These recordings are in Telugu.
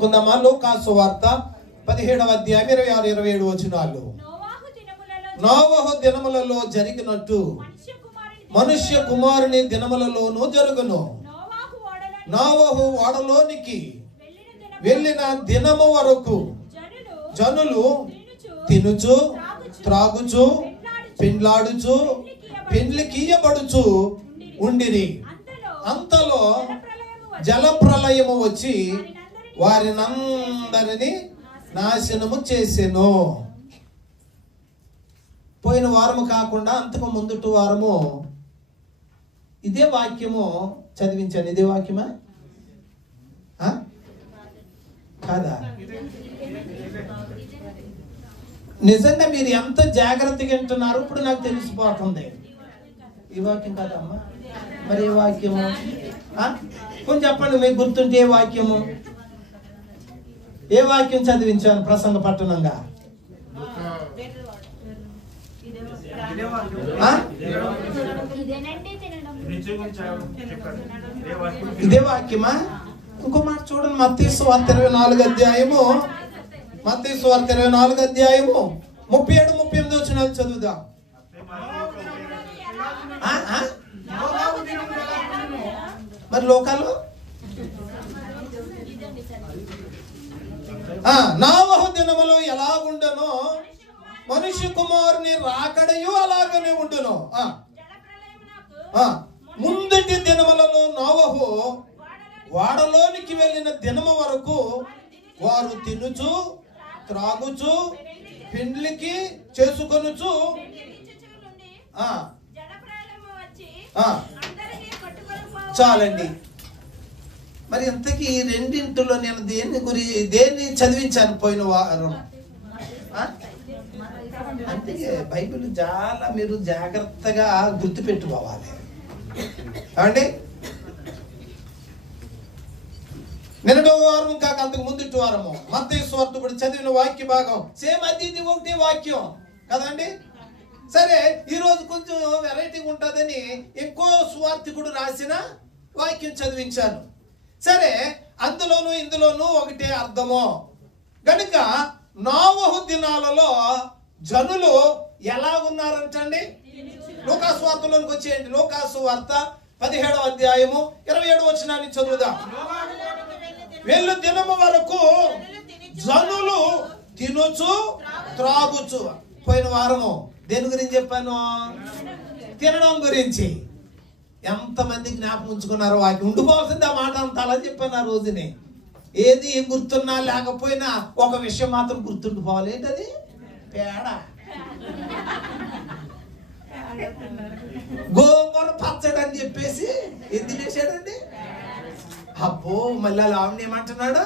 లూకాసు వార్త 17వ అధ్యాయం 26-27 వచనాలు. నోవహు దినములలో జరిగినట్టు మనుష్య కుమారుని దినములలోనూ జరుగును. నోవహు ఓడలోనికి వెళ్ళిన దినము వరకు జనులు తినుచు త్రాగుచు పెండ్లాడుచు పెండ్లికియబడుచు ఉండిరి. అంతలో జలప్రలయము వచ్చి వారినందరినీ నాశనము చేసెను. పోయిన వారము కాకుండా అంతకు ముందుటి వారము ఇదే వాక్యము చదివించాను. ఇదే వాక్యమా కాదా? నిజంగా మీరు ఎంత జాగ్రత్తగా వింటున్నారు ఇప్పుడు నాకు తెలిసిపోతుంది. ఈ వాక్యం కాదమ్మా, మరి ఏ వాక్యము? కొంచెం చెప్పండి, మీకు గుర్తుంటే ఏ వాక్యము? ఏ వాక్యం చదివించాను ప్రసంగ పట్టణంగా? ఇదే వాక్యమా? ఇంకో మాట చూడండి, మత్తయి సువార్త 24వ అధ్యాయము, మత్తయి సువార్త 24వ అధ్యాయము 37-38 వచనాలు చదువుదాం. మరి లోకాలు నోవహు దినములో ఎలాగుండెనో మనుష్య కుమారుని రాకడయు అలాగనే ఉండును. ముందటి దినములలో నోవహు వాడలోనికి వెళ్ళిన దినము వరకు వారు తినుచు త్రాగుచు పెండ్లికి చేసుకొనుచు చాలండి. మరి ఇంతకీ రెండింటిలో నేను దేన్ని చదివించాను పోయిన వారం? అందుకే బైబిల్ చాలా మీరు జాగ్రత్తగా గుర్తుపెట్టుకోవాలి అండి. నిన్నటి వారం కాక అంతకు ముందుటి వారము మత్తయి సువార్త కూడా చదివిన వాక్య భాగం సేమ్ అది ఇది ఒకటే వాక్యం కదండి. సరే, ఈరోజు కొంచెం వెరైటీగా ఉంటుందని ఇంకో సువార్తికుడు రాసిన వాక్యం చదివించాను. సరే, అందులోనూ ఇందులోనూ ఒకటే అర్థము గనుక నోవహు దినాలలో జనులు ఎలా ఉన్నారంటండి? లూకాసు వార్తలోనికి వచ్చేయండి. లూకాసు వార్త 17వ అధ్యాయము 27 వచనాన్ని చదువుదాం. వెళ్ళు దినము వరకు జనులు తినుచు త్రాగుచు. పోయిన వారము దేని గురించి చెప్పాను? తినడం గురించి. ఎంతమంది జ్ఞాపకం ఉంచుకున్నారో వాక్యం ఉండిపోవాల్సింది ఆ మాట అంత అలా చెప్పాను ఆ రోజుని. ఏది గుర్తున్నా లేకపోయినా ఒక విషయం మాత్రం గుర్తుండిపోవాలి. ఏంటది? పేడ. గోంగూర పచ్చడి అని చెప్పేసి ఎందుకు చేశాడండి? అబ్బో, మళ్ళీ అలా ఆవిడ ఏమంటున్నాడు?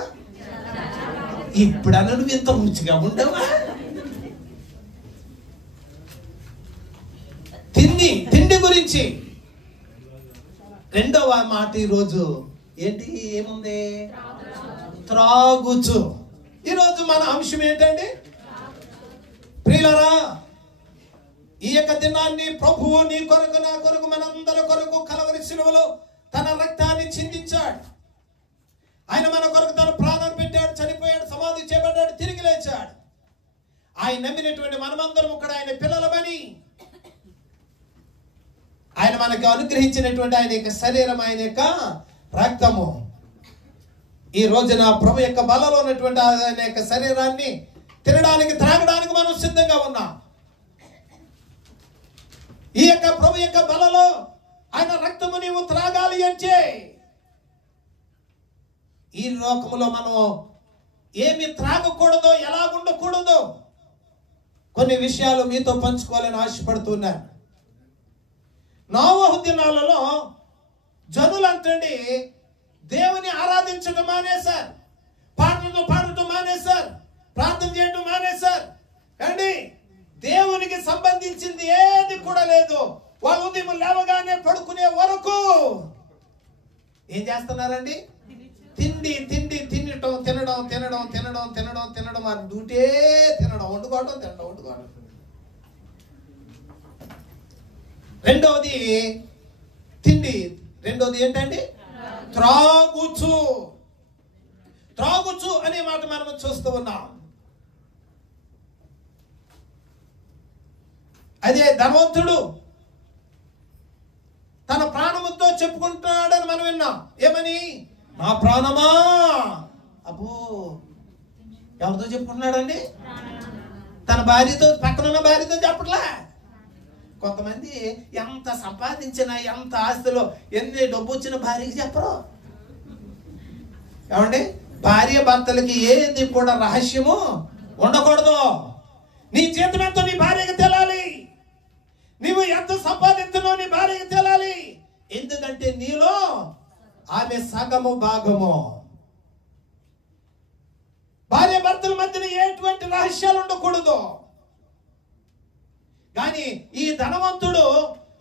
ఇప్పుడన్నా నువ్వు ఇంత రుచిగా ఉండవా? తిండి గురించి. రెండవ మాట ఈరోజు ఏంటి? ఏముంది? త్రాగుచు. ఈరోజు మన అంశం ఏంటండి ప్రియులారా? ఈ యొక్క దినాన్ని ప్రభువు నీ కొరకు నా కొరకు మనందరి కొరకు కలవరి శిలువలో తన రక్తాన్ని చిందించాడు. ఆయన మన కొరకు తన ప్రాణాన్ని పెట్టాడు, చనిపోయాడు, సమాధి చేయబడ్డాడు, తిరిగి లేచాడు. ఆయన నమ్మినటువంటి మనమందరం కూడా ఆయన పిల్లలమని, ఆయన మనకు అనుగ్రహించినటువంటి ఆయన యొక్క శరీరం, ఆయన యొక్క రక్తము. ఈ రోజున ప్రభు యొక్క బలలో ఉన్నటువంటి ఆయన యొక్క శరీరాన్ని తినడానికి త్రాగడానికి మనం సిద్ధంగా ఉన్నాం. ఈ యొక్క ప్రభు యొక్క బలలో ఆయన రక్తము నీవు త్రాగాలి అంటే ఈ లోకములో మనం ఏమి త్రాగకూడదో, ఎలా ఉండకూడదో కొన్ని విషయాలు మీతో పంచుకోవాలని ఆశపడుతున్నాను. నోవహు దినాలలో జనులు అంటండి దేవుని ఆరాధించడం మానేశారు, పాటలు పాడటం మానేశారు, ప్రార్థన చేయడం మానేశారు అండి. దేవునికి సంబంధించింది ఏది కూడా లేదు. వాళ్ళు ఉదయం లేవగానే పడుకునే వరకు ఏం చేస్తున్నారండి? తిండి తిండి తినడం తినడం తినడం తినడం తినడం తినడం అది డ్యూటే. తినడం, వండుకోవడం, తినడం, వండుకోవడం. రెండవది తిండి. రెండోది ఏంటండి? త్రాగుచు. త్రాగుచు అనే మాట మనం చూస్తూ ఉన్నాం. అదే ధనవంతుడు తన ప్రాణముతో చెప్పుకుంటున్నాడని మనం విన్నాం. ఏమని? నా ప్రాణమా. అబ్బో, ఎవరితో చెప్పుకుంటున్నాడండి? తన భార్యతో, పక్కనున్న భార్యతో చెప్పట్లే. కొంతమంది ఎంత సంపాదించినా, ఎంత ఆస్తిలో ఎన్ని డబ్బు వచ్చిన భార్యకి చెప్పరు. ఏమండి? భార్య భర్తలకి ఏది కూడా రహస్యము ఉండకూడదు. నీ జీతం ఎంతో నీ భార్యకి తెలాలి. నీవు ఎంత సంపాదించునో నీ భార్యకి తెలాలి. ఎందుకంటే నీలో ఆమె సగము భాగము. భార్య భర్తల మధ్యన ఎటువంటి రహస్యాలు ఉండకూడదు. కానీ ఈ ధనవంతుడు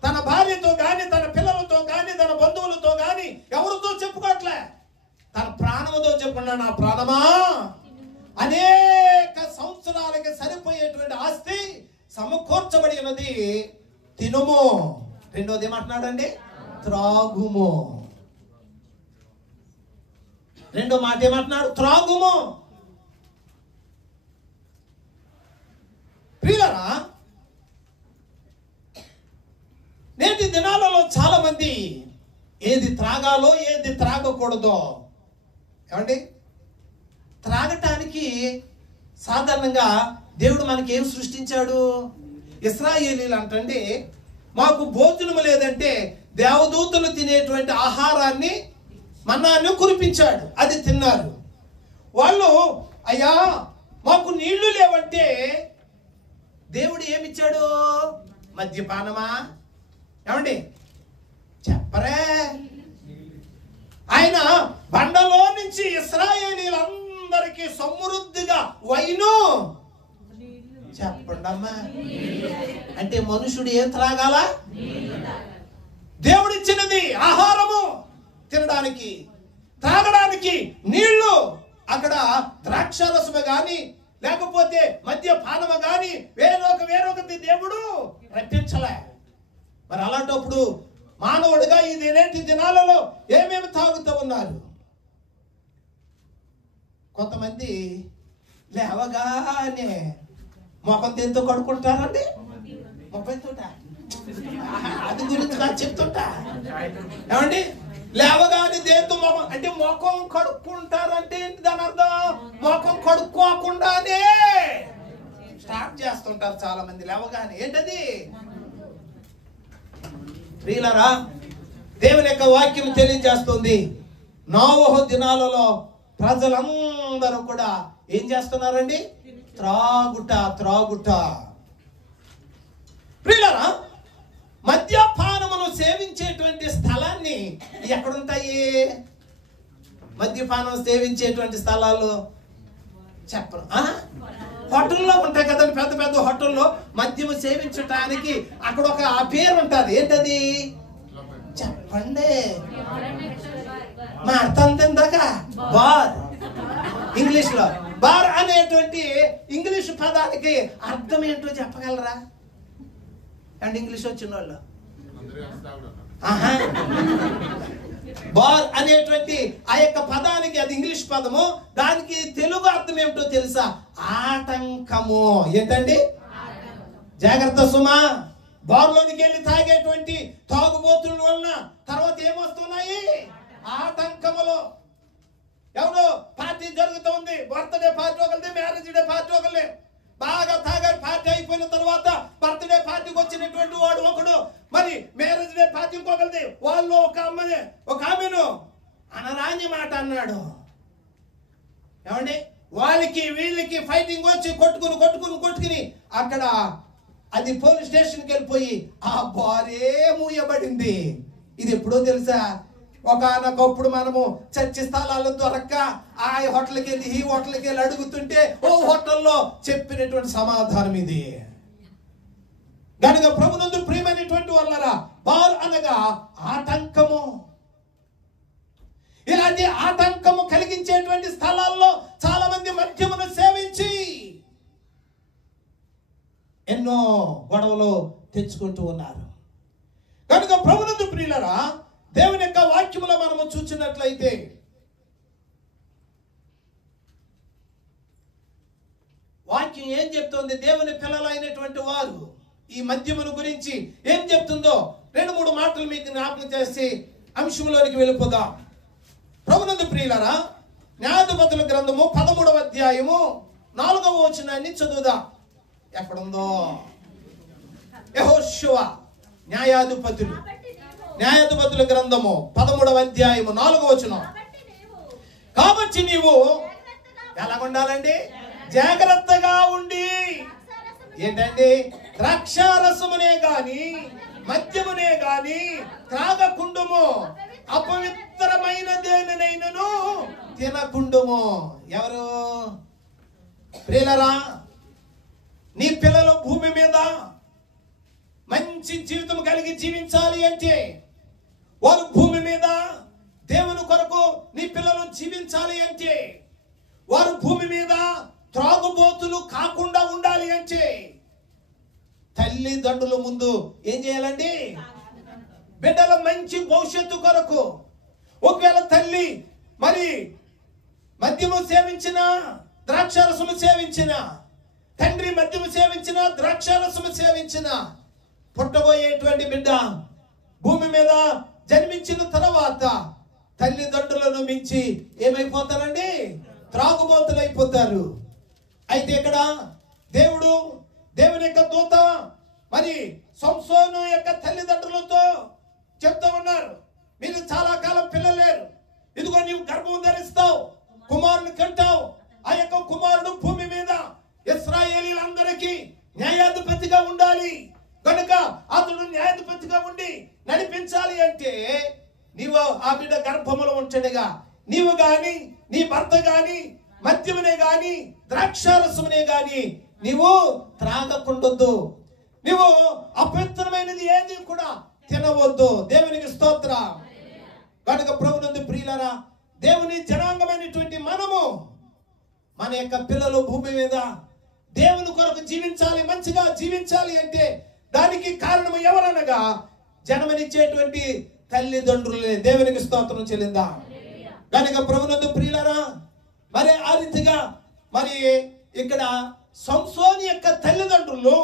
తన భార్యతో గాని, తన పిల్లలతో గాని, తన బంధువులతో గాని ఎవరితో చెప్పుకోవట్లే. తన ప్రాణముతో చెప్పుకున్నాడు, నా ప్రాణమా. అనేక సంవత్సరాలకి సరిపోయేటువంటి ఆస్తి సమకూర్చబడి ఉన్నది, తినుము. రెండోది ఏమంటున్నాడండి? త్రాగుము. రెండో మాట ఏమంటున్నాడు? త్రాగుము. ప్రియులారా, నేటి దినాలలో చాలా మంది ఏది త్రాగాలో ఏది త్రాగకూడదో, ఏమండి, త్రాగటానికి సాధారణంగా దేవుడు మనకి ఏం సృష్టించాడు? ఇశ్రాయేలీలు అంటండి, మాకు భోజనము లేదంటే దేవదూతలు తినేటువంటి ఆహారాన్ని, మన్నాన్ని కురిపించాడు. అది తిన్నారు. వాళ్ళు, అయ్యా మాకు నీళ్లు లేవంటే దేవుడు ఏమిచ్చాడు? మద్యపానమా? ఏమండి చెప్పరే. ఆయన బండలో నుంచి ఇశ్రాయేలీలందరికీ సమృద్ధిగా వైను, చెప్పండమ్మా, అంటే మనుషుడు ఏం త్రాగాల? దేవుడిచ్చినది ఆహారము, తినడానికి, త్రాగడానికి నీళ్లు. అక్కడ ద్రాక్షారసము గాని లేకపోతే మద్యపానము గాని వేరొకటి దేవుడు రప్పించలే. మరి అలాంటప్పుడు మానవుడిగా ఈ నేటి దినాలలో ఏమేమి తాగుతూ ఉన్నారు? కొంతమంది లేవగానే మొఖం దేంతో కడుక్కుంటారండి? మొక్కతోట. అది గురించి నాకు చెప్తుంటా. ఏమండి, లేవగానే దేంతో మొఖం అంటే మొఖం కడుక్కుంటారంటే ఏంటి దాని అర్థం? మొఖం కడుక్కోకుండానే స్టార్ట్ చేస్తుంటారు చాలా మంది లేవగానే. ఏంటది? ప్రియులారా, దేవుని యొక్క వాక్యం తెలియజేస్తుంది, నోవహు దినాలలో ప్రజలందరూ కూడా ఏం చేస్తున్నారండి? త్రాగుట. ప్రియులారా, మద్యపానమును సేవించేటువంటి స్థలాన్ని ఎక్కడుంటాయి? మద్యపానం సేవించేటువంటి స్థలాలు చెప్పరు. హోటల్లో ఉంటాయి కదండి, పెద్ద పెద్ద హోటల్లో మద్యము సేవించడానికి అక్కడ ఒక పేరు ఉంటుంది. ఏంటది? చెప్పండి. మా అర్థం తిందాక బార్. ఇంగ్లీష్ లో బార్ అనేటువంటి ఇంగ్లీష్ పదానికి అర్థం ఏంటో చెప్పగలరా? అండ్ ఇంగ్లీష్ వచ్చిన వాళ్ళు బార్ అనేటువంటి ఆ యొక్క పదానికి, అది ఇంగ్లీష్ పదము, దానికి తెలుగు అర్థం ఏమిటో తెలుసా? ఆటంకము. ఏంటండి? జాగ్రత్త సుమా. బార్లోనికి వెళ్ళి తాగేటువంటి తాగుబోతుల వలన తర్వాత ఏమొస్తున్నాయి? ఆటంకములు. ఎవరో పార్టీ జరుగుతుంది, బర్త్డే పార్టీ ఒకరిది, మ్యారేజ్ డే పార్టీ ఒకరిది. బాగా తాగాడు, పార్టీ అయిపోయిన తర్వాత బర్త్డే పార్టీకి వచ్చినటువంటి వాడు ఒకడు, మరి మ్యారేజ్ డే పార్టీ ఇంకొకరిది. వాళ్ళు ఒక ఆమెను అనరాని మాట అన్నాడు. ఏమండి, వాళ్ళకి వీళ్ళకి ఫైటింగ్ వచ్చి కొట్టుకుని అక్కడ అది పోలీస్ స్టేషన్కి వెళ్ళిపోయి ఆ బారే మూయబడింది. ఇది ఎప్పుడో తెలుసా? ఒకనొకప్పుడు మనము చర్చి స్థలాల్లో దొరక్క ఆ హోటల్కి వెళ్ళి ఈ హోటల్కి వెళ్ళి అడుగుతుంటే ఓ హోటల్లో చెప్పినటువంటి సమాధానం ఇది. కనుక ప్రభునందు ప్రియమైనటువంటి వాళ్ళరా, బార్ అనగా ఆటంకము. ఇలాంటి ఆటంకము కలిగించేటువంటి స్థలాల్లో చాలా మంది మద్యమును సేవించి ఎన్నో గొడవలు తెచ్చుకుంటూ ఉన్నారు. కనుక ప్రభునందు ప్రియులరా, దేవుని యొక్క వాక్యములో మనము చూసినట్లయితే వాక్యం ఏం చెప్తుంది? దేవుని పిల్లలైనటువంటి వారు ఈ మద్యమును గురించి ఏం చెప్తుందో 2-3 మాటలు మీకు జ్ఞాపకం చేసి అంశంలోనికి వెళ్ళిపోదాం. ప్రభునందు ప్రియులారా, న్యాయాధిపతుల గ్రంథము 13వ అధ్యాయము 4వ వచనాన్ని చదువుదాం. ఎక్కడుందో? యెహోషువ న్యాయాధిపతుల గ్రంథము 13వ అధ్యాయము 4వ వచనం. కాబట్టి నీవు ఎలా ఉండాలండి? జాగ్రత్తగా ఉండి. ఏంటండి? ద్రాక్షారసమునే గాని మద్యమునే గాని త్రాగకుండుము, అపవిత్రమైన దేనినైనను తినకుండుము. ఎవరు? ప్రియులారా, నీ పిల్లలు భూమి మీద మంచి జీవితం కలిగి జీవించాలి అంటే, వారు భూమి మీద దేవుని కొరకు నీ పిల్లలు జీవించాలి అంటే, వారు భూమి మీద త్రాగుబోతులు కాకుండా ఉండాలి అంటే, తల్లిదండ్రుల ముందు ఏం చేయాలండి? బిడ్డల మంచి భవిష్యత్తు కొరకు. ఒకవేళ తల్లి మరి మద్యము సేవించిన, ద్రాక్షారసము సేవించిన, తండ్రి మద్యము సేవించిన, ద్రాక్షారసము సేవించిన, పుట్టబోయేటువంటి బిడ్డ భూమి మీద జన్మించిన తర్వాత తల్లిదండ్రులను మించి ఏమైపోతారండి? త్రాగుబోతులు అయిపోతారు. అయితే ఇక్కడ దేవుని యొక్క దూత మరి సంసోను యొక్క తల్లిదండ్రులతో చెప్తా ఉన్నారు, మీరు చాలా కాలం పిల్లలు లేరు, ఇదిగో నీవు గర్భం ధరిస్తావు, కుమారుని కంటావు. ఆ యొక్క కుమారుడు భూమి మీద ఇశ్రాయేలీలందరికీ న్యాయాధిపతిగా ఉండాలి కనుక అతడు న్యాయాధిపతిగా ఉండి నడిపించాలి అంటే, నీవు ఆ బిడ్డ గర్భములో ఉంచడగా నీవు గాని నీ భర్త గాని మద్యమునే గాని ద్రాక్షారసమునే గాని నీవు త్రాగకుండొద్దు, నీవు అపవిత్రమైనది ఏది కూడా తినవద్దు. దేవునికి స్తోత్రం. కనుక ప్రభునందు ప్రియులారా, దేవుని జనాంగమైనటువంటి మనము మన యొక్క పిల్లలు భూమి మీద దేవుని కొరకు జీవించాలి, మంచిగా జీవించాలి అంటే దానికి కారణం ఎవరనగా జన్మనిచ్చేటువంటి తల్లిదండ్రులే. దేవునికి స్తోత్రం చెల్లిందా. కనుక ప్రభునందు ప్రియులారా, మరి ఆ రీతిగా మరి ఇక్కడ సంసోను యొక్క తల్లిదండ్రులు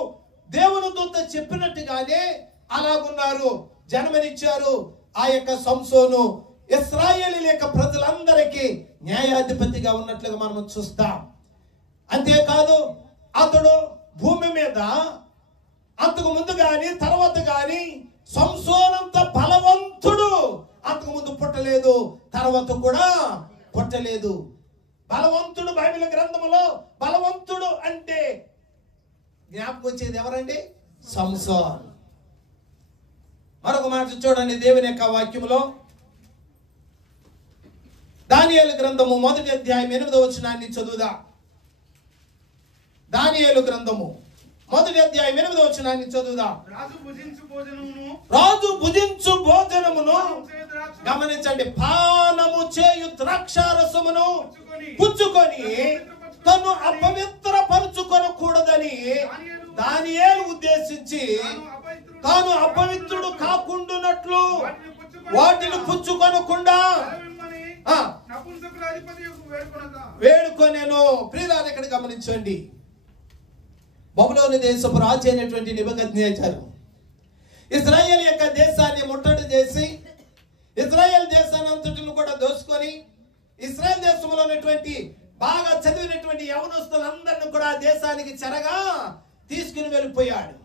దేవుని దూత చెప్పినట్టుగానే అలాగున్నారు, జన్మనిచ్చారు. ఆ యొక్క సంసోను ఇశ్రాయేలీయుల యొక్క ప్రజలందరికీ న్యాయాధిపతిగా ఉన్నట్లుగా మనం చూస్తాం. అంతేకాదు, అతడు భూమి మీద అంతకు ముందు గాని తర్వాత గాని సంసోనంత బలవంతుడు అంతకు ముందు పుట్టలేదు, తర్వాత కూడా పుట్టలేదు. బలవంతుడు బైబిల్ గ్రంథములో బలవంతుడు అంటే జ్ఞాపకం వచ్చేది ఎవరండి? సంసోన్. మరొక మాట చూడండి దేవుని యొక్క వాక్యములో, దానియేలు గ్రంథము 1వ అధ్యాయం 8వ వచనాన్ని చదువుదాం. దానియేలు గ్రంథము 1వ అధ్యాయం 8వ వచనాన్ని చదువుదాం. రాజు భుజించు భోజనమును గమనించండి, పానము చేయు ద్రాక్షారసమును పుచ్చుకొని తను అపవిత్రపరుచుకొనకూడదని దానియేలు ఉద్దేశించి తాను అపవిత్రుడు కాకుండానట్లు వాటిని పుచ్చుకొనకుండా వేడుకొనెను. ప్రియులారా, ఇక్కడ గమనించండి, బబులోను దేశపు రాజు అయినటువంటి నెబుకద్నెజరు ఇశ్రాయేల్ యొక్క దేశాన్ని ముట్టడి చేసి ఇశ్రాయేల్ దేశాన్ని అంతటిని కూడా దోచుకొని ఇశ్రాయేల్ దేశంలో ఉన్నటువంటి బాగా చదివినటువంటి యవనస్తులందరినీ కూడా దేశానికి చెరగా తీసుకుని వెళ్ళిపోయాడు.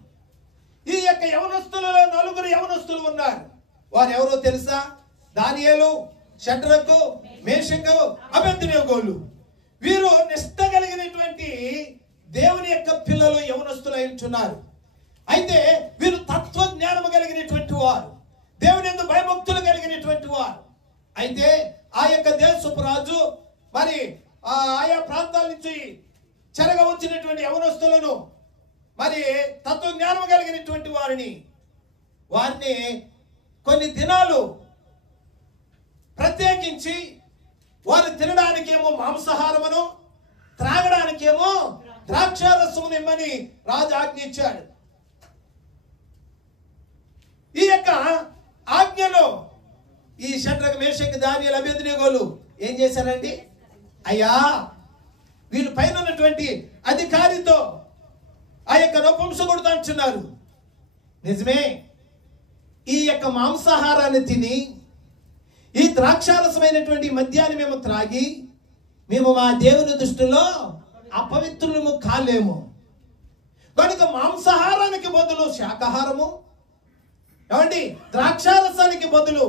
ఈ యొక్క యవనస్తులలో 4 యవనస్తులు ఉన్నారు. వారు ఎవరో తెలుసా? దానియేలు, షడ్రకు, మేషకు, అబేద్నెగోలు. వీరు నిష్ఠ కలిగినటువంటి దేవుని యొక్క పిల్లలు యవనస్తులై ఉంటున్నారు. అయితే వీరు తత్వజ్ఞానము కలిగినటువంటి వారు, దేవుని యందు భయభక్తులు కలిగినటువంటి వారు. అయితే ఆ యొక్క దేశపు రాజు మరి ఆయా ప్రాంతాల నుంచి చెరగా వచ్చినటువంటి యవనస్తులను మరి తత్వజ్ఞానం కలిగినటువంటి వారిని కొన్ని దినాలు ప్రత్యేకించి వారు తినడానికేమో మాంసాహారమును, త్రాగడానికేమో ద్రాక్షారసమును ఇమ్మని రాజు ఆజ్ఞించాడు. ఈ యొక్క ఆజ్ఞలో ఈ షడ్రకు, మేషకు, దానియేలు, అబేద్నెగోలు ఏం చేశారండి? అయ్యా, వీళ్ళు పైన ఉన్నటువంటి అధికారితో ఆ యొక్క నపుంసకుడు అంటున్నారు, నిజమే, ఈ యొక్క మాంసాహారాన్ని తిని ఈ ద్రాక్షారసమైనటువంటి మద్యాన్ని మేము త్రాగి మేము మా దేవుని దృష్టిలో అపవిత్రులము కాలేము. కనుక మాంసాహారానికి బదులు శాకాహారము, ఏమండి ద్రాక్షారసానికి బదులు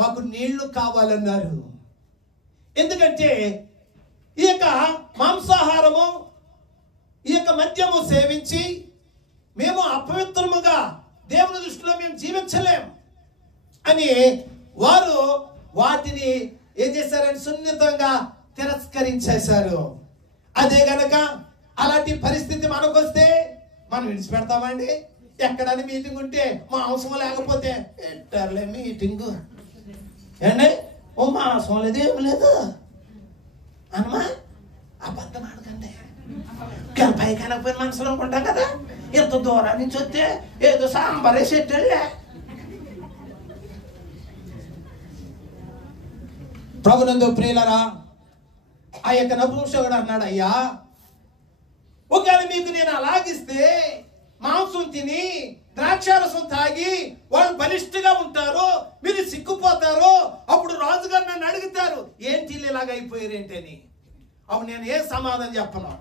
మాకు నీళ్లు కావాలన్నారు. ఎందుకంటే ఈ యొక్క మాంసాహారము ఈ యొక్క మద్యము సేవించి మేము అపవిత్రముగా దేవుని దృష్టిలో మేము జీవించలేం అని వారు వాటిని ఏం చేశారని సున్నితంగా తిరస్కరించేశారు. అదే గనక అలాంటి పరిస్థితి మనకొస్తే మనం విడిచిపెడతామండి? ఎక్కడని మీటింగ్ ఉంటే మాంసం లేకపోతే ఎట్టర్లే మీటింగ్ ఏండి, ఓ మాంసం లేదు ఏమి లేదు అనమా, అబద్ధం ఆడకండి. పై కనకపోయిన మనసులో అనుకుంటాం కదా, ఎంత దూరం నుంచి వస్తే ఏదో సాంబారే సెట్టెళ్ళే. ప్రభునందు ప్రియులరా, ఆ యొక్క నపుంసకుడు అన్నాడు, అయ్యా ఒకవేళ మీకు నేను అలాగిస్తే మాంసం తిని ద్రాక్షారసం తాగి వాళ్ళు బలిష్ఠగా ఉంటారు, మీరు సిగ్గుపోతారు. అప్పుడు రాజుగారు నన్ను అడుగుతారు, ఏంటి ఇలాగ అయిపోయారు ఏంటని. అప్పుడు నేను ఏ సమాధానం చెప్పను.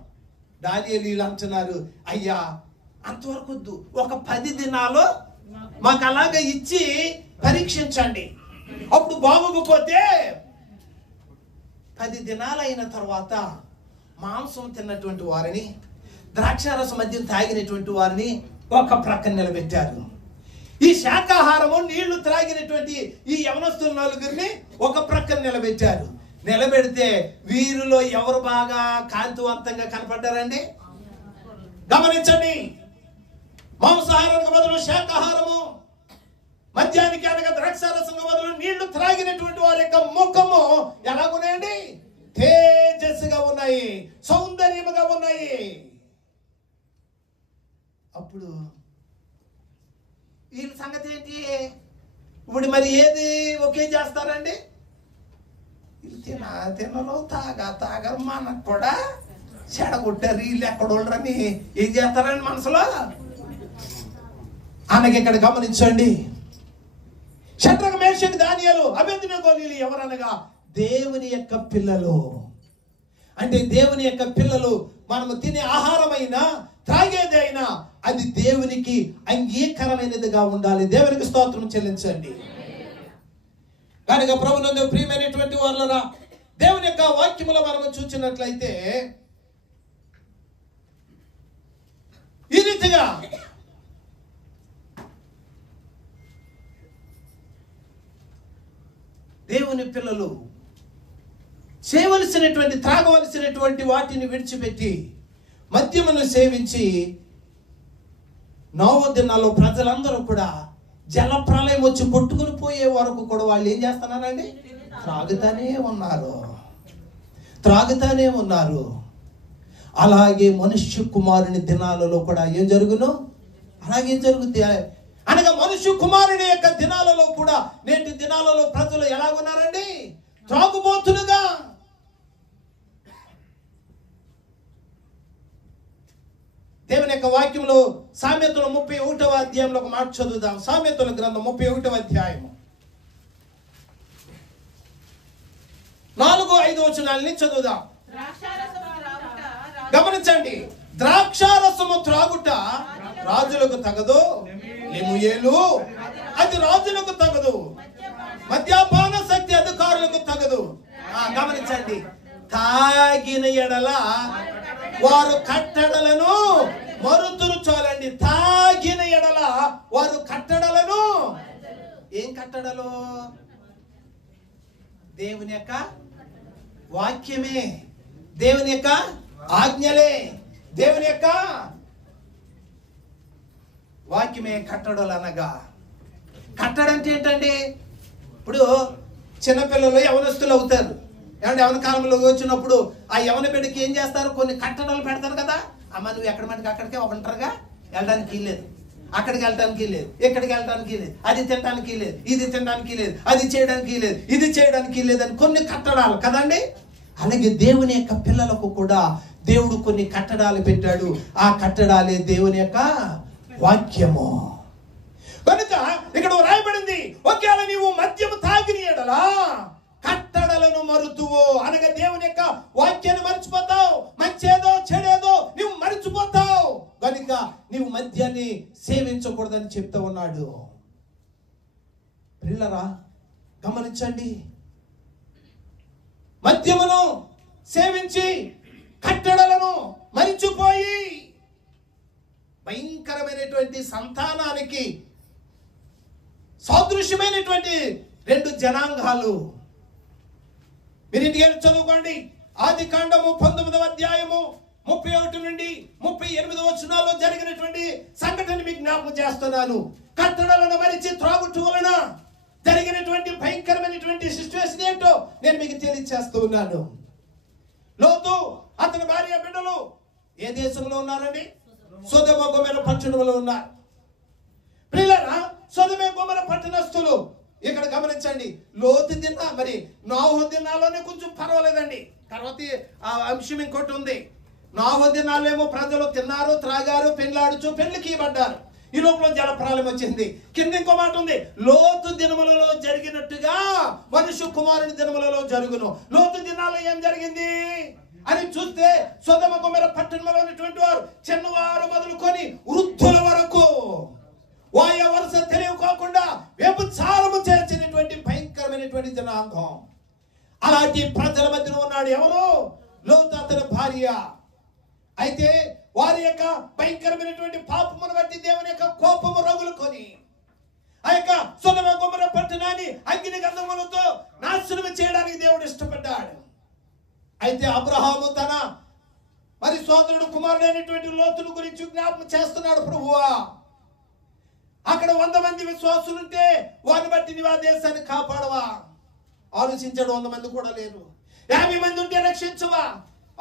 దానియేలు అంటున్నారు, అయ్యా అంతవరకు వద్దు, ఒక 10 దినాలు మాకు అలాగ ఇచ్చి పరీక్షించండి. అప్పుడు బాగోకపోతే 10 దినాలు అయిన తర్వాత మాంసం తిన్నటువంటి వారిని ద్రాక్షారస మద్యం తాగినటువంటి వారిని ఒక ప్రక్కన నిలబెట్టారు. ఈ శాకాహారము నీళ్లు త్రాగినటువంటి ఈ యవనస్తుల 4గురిని ఒక ప్రక్కన నిలబెట్టారు. నిలబెడితే వీరిలో ఎవరు బాగా కాంతివంతంగా కనపడ్డారండి? గమనించండి. మాంసాహారానికి బదులు శాకాహారము, మద్యానికి అనగా ద్రాక్షారసంగా బదులు నీళ్లు త్రాగినటువంటి వారి యొక్క ముఖము ఎలాగున్నాయండి? తేజస్సుగా ఉన్నాయి, సౌందర్యముగా ఉన్నాయి. అప్పుడు వీళ్ళ సంగతి ఏంటి? ఇప్పుడు మరి ఏది ఒకే చేస్తారండి? తినరు తాగరు, మనకు కూడా చెడగొట్టారు, వీళ్ళు ఎక్కడోళ్ళరని ఏం చేస్తారండి మనసులో? అనగా ఇక్కడ గమనించండి, షడ్రక మేషకు దానియేలు అబేద్నెగో వీళ్ళు ఎవరనగా దేవుని యొక్క పిల్లలు. అంటే దేవుని యొక్క పిల్లలు మనము తినే ఆహారమైనా త్రాగేదైనా అది దేవునికి అంగీకారమైనదిగా ఉండాలి. దేవునికి స్తోత్రం చెల్లించండి. కనుక ప్రభునందు ప్రియమైనటువంటి వారులారా, దేవుని యొక్క వాక్యములో మనము చూసినట్లయితే ఈ రీతిగా దేవుని పిల్లలు చేయవలసినటువంటి త్రాగవలసినటువంటి వాటిని విడిచిపెట్టి మద్యమును సేవించి 9వ దినాల్లో ప్రజలందరూ కూడా జల ప్రళయం వచ్చి కొట్టుకుని పోయే వరకు కూడా వాళ్ళు ఏం చేస్తున్నారండి? త్రాగుతానే ఉన్నారు. అలాగే మనుష్య కుమారుని దినాలలో కూడా ఏం జరుగును? అలాగే జరుగుతాయి. అనగా మనుష్య కుమారుని యొక్క దినాలలో కూడా నేటి దినాలలో ప్రజలు ఎలాగున్నారండి? త్రాగుబోతులుగా. దేవుని యొక్క వాక్యంలో సామెతల 31వ అధ్యాయంలో ఒక మాట చదువుదాం. సామెతల గ్రంథం 31వ అధ్యాయము 4-5 వచనాలని చదువుదాం. గమనించండి, ద్రాక్షారసము త్రాగుట రాజులకు తగదు, లెముయేలు అది రాజులకు తగదు, మద్యపాన శక్తి అధికారులకు తగదు. గమనించండి, తాగిన ఎడల వారు కట్టడలను మరుతురు. చాలండి, తాగిన ఎడల వారు కట్టడలను. ఏం కట్టడలు? దేవుని యొక్క వాక్యమే, దేవుని యొక్క ఆజ్ఞలే, దేవుని యొక్క వాక్యమే కట్టడలు అనగా. కట్టడంటే ఏంటండి? ఇప్పుడు చిన్నపిల్లలు యవనస్తులు అవుతారు. ఏమంటే యవన కాలంలో వచ్చినప్పుడు ఆ యవన బిడ్డకి ఏం చేస్తారు? కొన్ని కట్టడలు పెడతారు కదా. అమ్మ నువ్వు ఎక్కడ మనకి అక్కడికే ఒంటరిగా వెళ్ళడానికి లేదు, అక్కడికి వెళ్ళడానికి లేదు, ఇక్కడికి వెళ్ళడానికి లేదు, అది తినడానికి లేదు, ఇది తినడానికి లేదు, అది చేయడానికి లేదు, ఇది చేయడానికి లేదని కొన్ని కట్టడాలు కదండి. అలాగే దేవుని యొక్క పిల్లలకు కూడా దేవుడు కొన్ని కట్టడాలు పెట్టాడు. ఆ కట్టడాలే దేవుని యొక్క వాక్యము. కనుక ఇక్కడ రాయబడింది, ఒకవేళ నీవు మద్యము తాగిన ఎడలా కట్టడలను మరుతువు, అనగా దేవుని యొక్క వాక్యాన్ని మర్చిపోతావు. మంచేదో చెడేదో నువ్వు మర్చిపోతావు. కనుక నీవు మద్యాన్ని సేవించకూడదని చెప్తా ఉన్నాడు. పిల్లరా గమనించండి, మద్యమును సేవించి కట్టడలను మరిచిపోయి భయంకరమైనటువంటి సంతానానికి సాదృశ్యమైనటువంటి 2 జనాంగాలు. మీరు ఇంటికి చదువుకోండి. ఆదికాండము 19వ అధ్యాయము 31 నుండి 38 వచనాల్లో జరిగినటువంటి సంఘటన మీకు జ్ఞాపకం చేస్తున్నాను. కట్టడలను మరిచి త్రాగుట వలన జరిగినటువంటి భయంకరమైనటువంటి సిచ్యువేషన్ ఏంటో నేను మీకు తెలియజేస్తూ ఉన్నాను. లోతు అతని భార్య బిడ్డలు ఏ దేశంలో ఉన్నారండి? సొదొమ గొమొర్రా పట్టణంలో ఉన్నారు. ప్రియులారా, సొదొమ గొమొర్రా పట్టణస్థులు ఇక్కడ గమనించండి. లోతు దిన మరి నోహు దినాల్లోనే కొంచెం పర్వాలేదండి. తర్వాత ఆ అంశం ఇంకోటి ఉంది. నోహు దినాలేమో ప్రజలు తిన్నారు, త్రాగారు, పెళ్లికి ఇవ్వబడ్డారు. ఈ లోపల జలప్రళయం వచ్చింది. కింద ఇంకో మాట ఉంది, లోతు దినములలో జరిగినట్టుగా మనుష్య కుమారుని దినములలో జరుగును. లోతు దినాల్లో ఏం జరిగింది అని చూస్తే సొదొమ గొమొర్రా పట్టణంలో ఉన్నటువంటి వారు చిన్నవారు మొదలుకొని వృద్ధుల వరకు వాయు వరుస తెలియకోకుండా వ్యభిచారము చేసినటువంటి భయంకరమైనటువంటి జనాంగం. అలాంటి ప్రజల మధ్యలో ఉన్నాడు ఎవరు? లోతు అతని భార్య. అయితే వారి యొక్క భయంకరమైనటువంటి పాపమును బట్టి దేవుని యొక్క కోపము రగులుకొని ఆ యొక్క సొదొమ గొమొర్రా పట్టణాన్ని అగ్ని గంధములతో నాశనం చేయడానికి దేవుడు ఇష్టపడ్డాడు. అయితే అబ్రహాము తన మరి సోదరుడు కుమారుడైనటువంటి లోతును గురించి జ్ఞాపకం చేస్తున్నాడు. ప్రభువా, అక్కడ 100 మంది విశ్వాసులుంటే వారిని బట్టి నీవు ఆ దేశాన్ని కాపాడవా? ఆలోచించాడు, 100 మంది కూడా లేరు. 50 మంది ఉంటే రక్షించవా?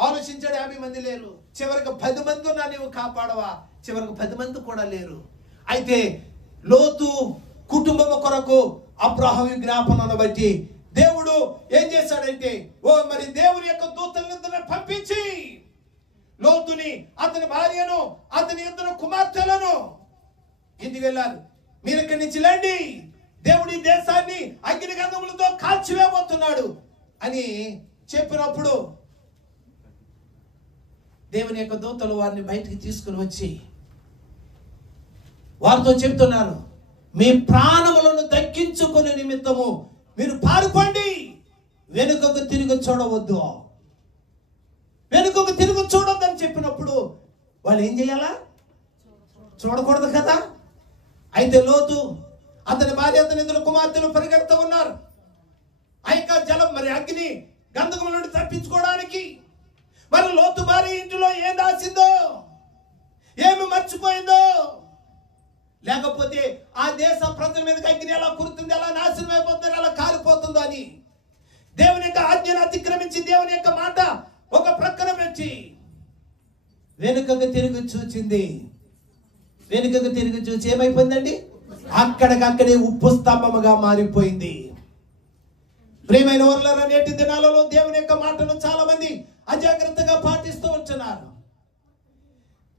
ఆలోచించాడు, 50 మంది లేరు. చివరికి 10 మంది ఉన్నా నీవు కాపాడవా? చివరికి 10 మంది కూడా లేరు. అయితే లోతు కుటుంబం కొరకు అబ్రహాము జ్ఞాపనను బట్టి దేవుడు ఏం చేశాడంటే, మరి దేవుని యొక్క దూతలను పంపించి లోతుని, అతని భార్యను, అతని 2 కుమార్తెలను ఇంటికి వెళ్ళారు. మీరు ఇక్కడి నుంచి లేండి, దేవుడి దేశాన్ని అగ్ని గంధములతో కాల్చివేయబోతున్నాడు అని చెప్పినప్పుడు దేవుని యొక్క దూతలు వారిని బయటికి తీసుకుని వచ్చి వారితో చెప్తున్నారు, మీ ప్రాణములను దక్కించుకునే నిమిత్తము మీరు పారిపోండి, వెనుకకు తిరిగి చూడవద్దు, వెనుకకు తిరిగి చూడొద్దని చెప్పినప్పుడు వాళ్ళు ఏం చేయాలా? చూడకూడదు కదా. అయితే లోతు, అతని భార్య, అతని 2 కుమార్తెలు పరిగెడుతూ ఉన్నారు. ఆ యొక్క జలం మరి అగ్ని గంధకం నుండి తప్పించుకోవడానికి. మరి లోతు భార్య ఇంటిలో ఏం దాచిందో, ఏమి మర్చిపోయిందో, లేకపోతే ఆ దేశ ప్రజల మీదకి అగ్ని ఎలా కురుతుంది, ఎలా నాశనం అయిపోతుంది, ఎలా కాలిపోతుందో అని దేవుని యొక్క ఆజ్ఞను అతిక్రమించి దేవుని యొక్క మాట ఒక ప్రక్కన పెట్టి వెనుకకు తిరిగి చూచింది. వెనుకకు తిరిగి చూసి ఏమైపోయిందండి? అక్కడికక్కడే ఉప్పు స్తంభముగా మారిపోయింది. ప్రియమైన వారులారా, నేటి దినాలలో దేవుని యొక్క మాటను చాలా మంది అజాగ్రత్తగా పాటిస్తూ ఉంటున్నారు.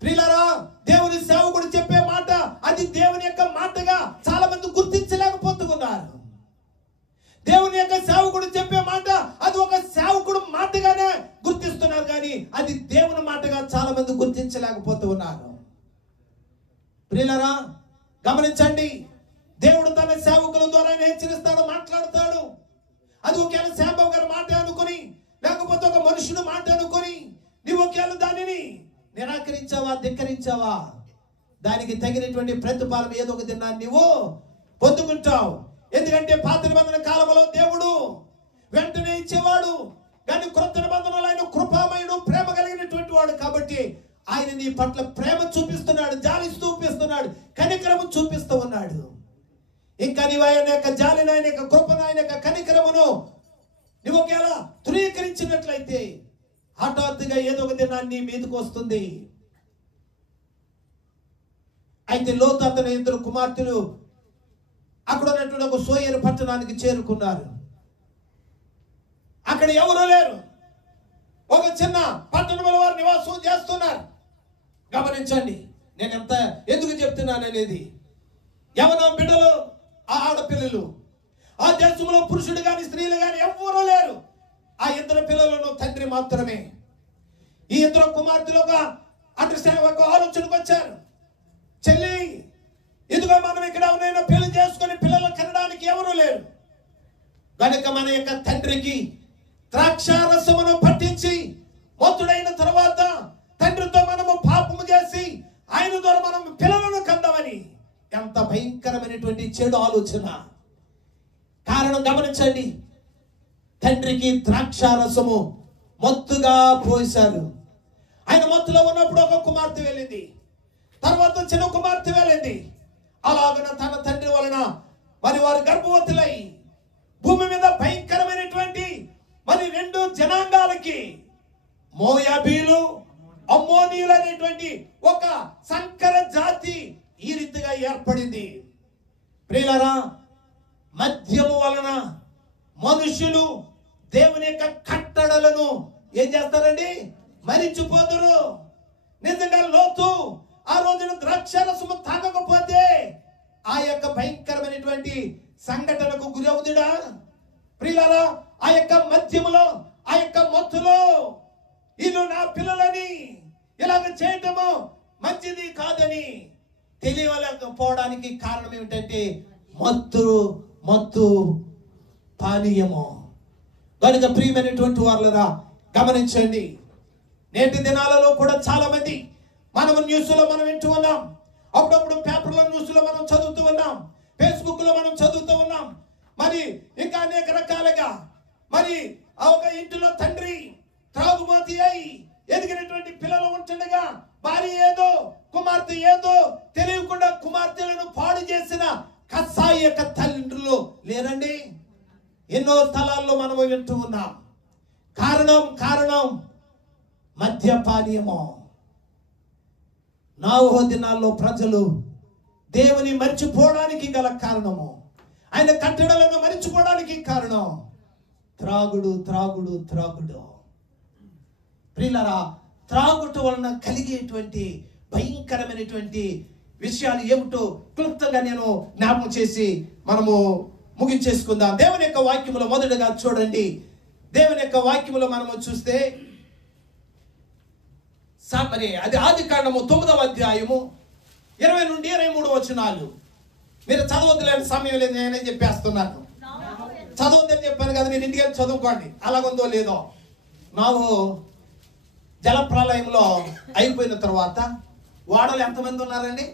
ప్రియులారా, దేవుని సేవకుడు చెప్పే మాట అది దేవుని యొక్క మాటగా చాలా మంది గుర్తించలేకపోతున్నారు. దేవుని యొక్క సేవకుడు చెప్పే మాట అది ఒక సేవకుడు మాటగానే గుర్తిస్తున్నారు, కానీ అది దేవుని మాటగా చాలా మంది గుర్తించలేకపోతూ ఉన్నారు. ప్రియులారా గమనించండి, దేవుడు తన సేవకుల ద్వారా హెచ్చరిస్తాడు, మాట్లాడతాడు. అది ఒకవేళ శాంబాబు గారి మాట అనుకుని, లేకపోతే ఒక మనుషుని మాట అనుకుని నీవు ఒకవేళ దానిని నిరాకరించావా, ధిక్కరించావా, దానికి తగినటువంటి ప్రతిఫలం ఏదో ఒక దినాన్ని నీవు పొందుకుంటావు. ఎందుకంటే పాత నిబంధన కాలంలో దేవుడు వెంటనే ఇచ్చేవాడు, కానీ క్రొత్త నిబంధనలో ఆయన కృపామయుడు, ప్రేమ కలిగినటువంటి వాడు. కాబట్టి ఆయన నీ పట్ల ప్రేమ చూపిస్తున్నాడు, జాలి చూపిస్తున్నాడు, కనికరము చూపిస్తూ ఉన్నాడు. ఇంకా నీవు ఆయన యొక్క జాలిని, ఆయన యొక్క కృపను, ఆయన యొక్క కనికరమును నువ్వు ఒకవేళ ధృవీకరించినట్లయితే హఠాత్తుగా ఏదో ఒక దినాన్ని మీదకు వస్తుంది. అయితే లోతు అతని 2 కుమార్తెలు అక్కడ ఉన్నటువంటి ఒక సోయరు పట్టణానికి చేరుకున్నారు. అక్కడ ఎవరూ లేరు. ఒక చిన్న పట్టణంలో వారు నివాసం చేస్తున్నారు. గమనించండి, నేను ఎందుకు చెప్తున్నాను అనేది. యవన బిడ్డలు, ఆ ఆడపిల్లలు, ఆ దేశంలో పురుషుడు కానీ స్త్రీలు కానీ ఎవ్వరూ లేరు. ఆ ఇద్దరు పిల్లలను తండ్రి మాత్రమే. ఈ ఇద్దరు కుమార్తెలు ఒక ఆలోచనకు వచ్చారు. చెల్లి, ఇదిగో మనం ఇక్కడ ఎవరైనా పెళ్లి చేసుకుని పిల్లలు కనడానికి ఎవరూ లేరు కనుక మన యొక్క తండ్రికి ద్రాక్షారసమును పట్టించి మత్తుడైన తర్వాత తండ్రితో మనము పాపము చేసి ఆయన ద్వారా మనం పిల్లలను కందామని. ఎంత భయంకరమైనటువంటి చెడు ఆలోచన. కారణం గమనించండి, తండ్రికి ద్రాక్షారసము మత్తుగా పోశారు. ఆయన మత్తులో ఉన్నప్పుడు ఒక కుమార్తె వెళ్ళింది, తర్వాత చిన్న కుమార్తె వెళ్ళింది. అలాగన తన తండ్రి వలన మరి వారు గర్భవతులై భూమి మీద భయంకరమైనటువంటి మరి రెండు జనాంగాలకి, మోయాబీలు, అమ్మోనీయులు అనేటువంటి ఒక సంకర జాతి ఈ రీతిగా ఏర్పడింది. ప్రియులారా, మద్యము వలన మనుషులు దేవుని యొక్క కట్టడలను ఏం చేస్తారండి? మరిచిపోదురు. నిజంగా లోతు ఆ రోజున ద్రాక్షారసము తాగకపోతే ఆ యొక్క భయంకరమైనటువంటి సంఘటనకు గురవుదుడా? ప్రియులారా, ఆ యొక్క మద్యములో, ఆ యొక్క మత్తులో వీళ్ళు నా పిల్లలని ఇలాగ చేయటము మంచిది కాదని తెలియలేకపోవడానికి కారణం ఏమిటంటే మత్తు పానీయము. కనుక ప్రియమైనటువంటి వాళ్ళరా గమనించండి, నేటి దినాలలో కూడా చాలా మంది మనము న్యూస్లో మనం వింటూ ఉన్నాం, అప్పుడప్పుడు పేపర్లో న్యూస్లో మనం చదువుతూ ఉన్నాం, ఫేస్బుక్ లో మనం చదువుతూ ఉన్నాం. మరి ఇంకా అనేక రకాలుగా మరి ఆ ఒక ఇంటిలో తండ్రి త్రాగుబోతి అయి ఎదిగినటువంటి పిల్లలు ఉంటుండగా భార్య ఏదో కుమార్తె ఏదో తెలియకుండా కుమార్తెలను పాడు చేసిన కసాయి యొక్క తండ్రులు లేరండి. ఎన్నో స్థలాల్లో మనము వింటూ ఉన్నాం. కారణం మద్యపానీయము. నోవహు దినాల్లో ప్రజలు దేవుని మరిచిపోవడానికి గల కారణము, ఆయన కట్టడలను మరిచిపోవడానికి కారణం త్రాగుడు. ప్రియులారా, త్రాగుట వలన కలిగేటువంటి భయంకరమైనటువంటి విషయాలు ఏమిటో క్లుప్తంగా నేను జ్ఞాపకం చేసి మనము ముగించేసుకుందాం. దేవుని యొక్క వాక్యములో మొదటగా చూడండి. దేవుని యొక్క వాక్యములో మనము చూస్తే మరి అది ఆదికాండము 9వ అధ్యాయము 20 నుండి 23 వచనాలు. మీరు చదవద్దులేని సమయం లేదు, నేనే చెప్పేస్తున్నాను. చదవద్దని చెప్పాను కదా, మీరు ఇంటికి వెళ్ళి చదువుకోండి, అలాగుందో లేదో. నోవహు జలప్రలయంలో అయిపోయిన తర్వాత వాడలు ఎంతమంది ఉన్నారండి?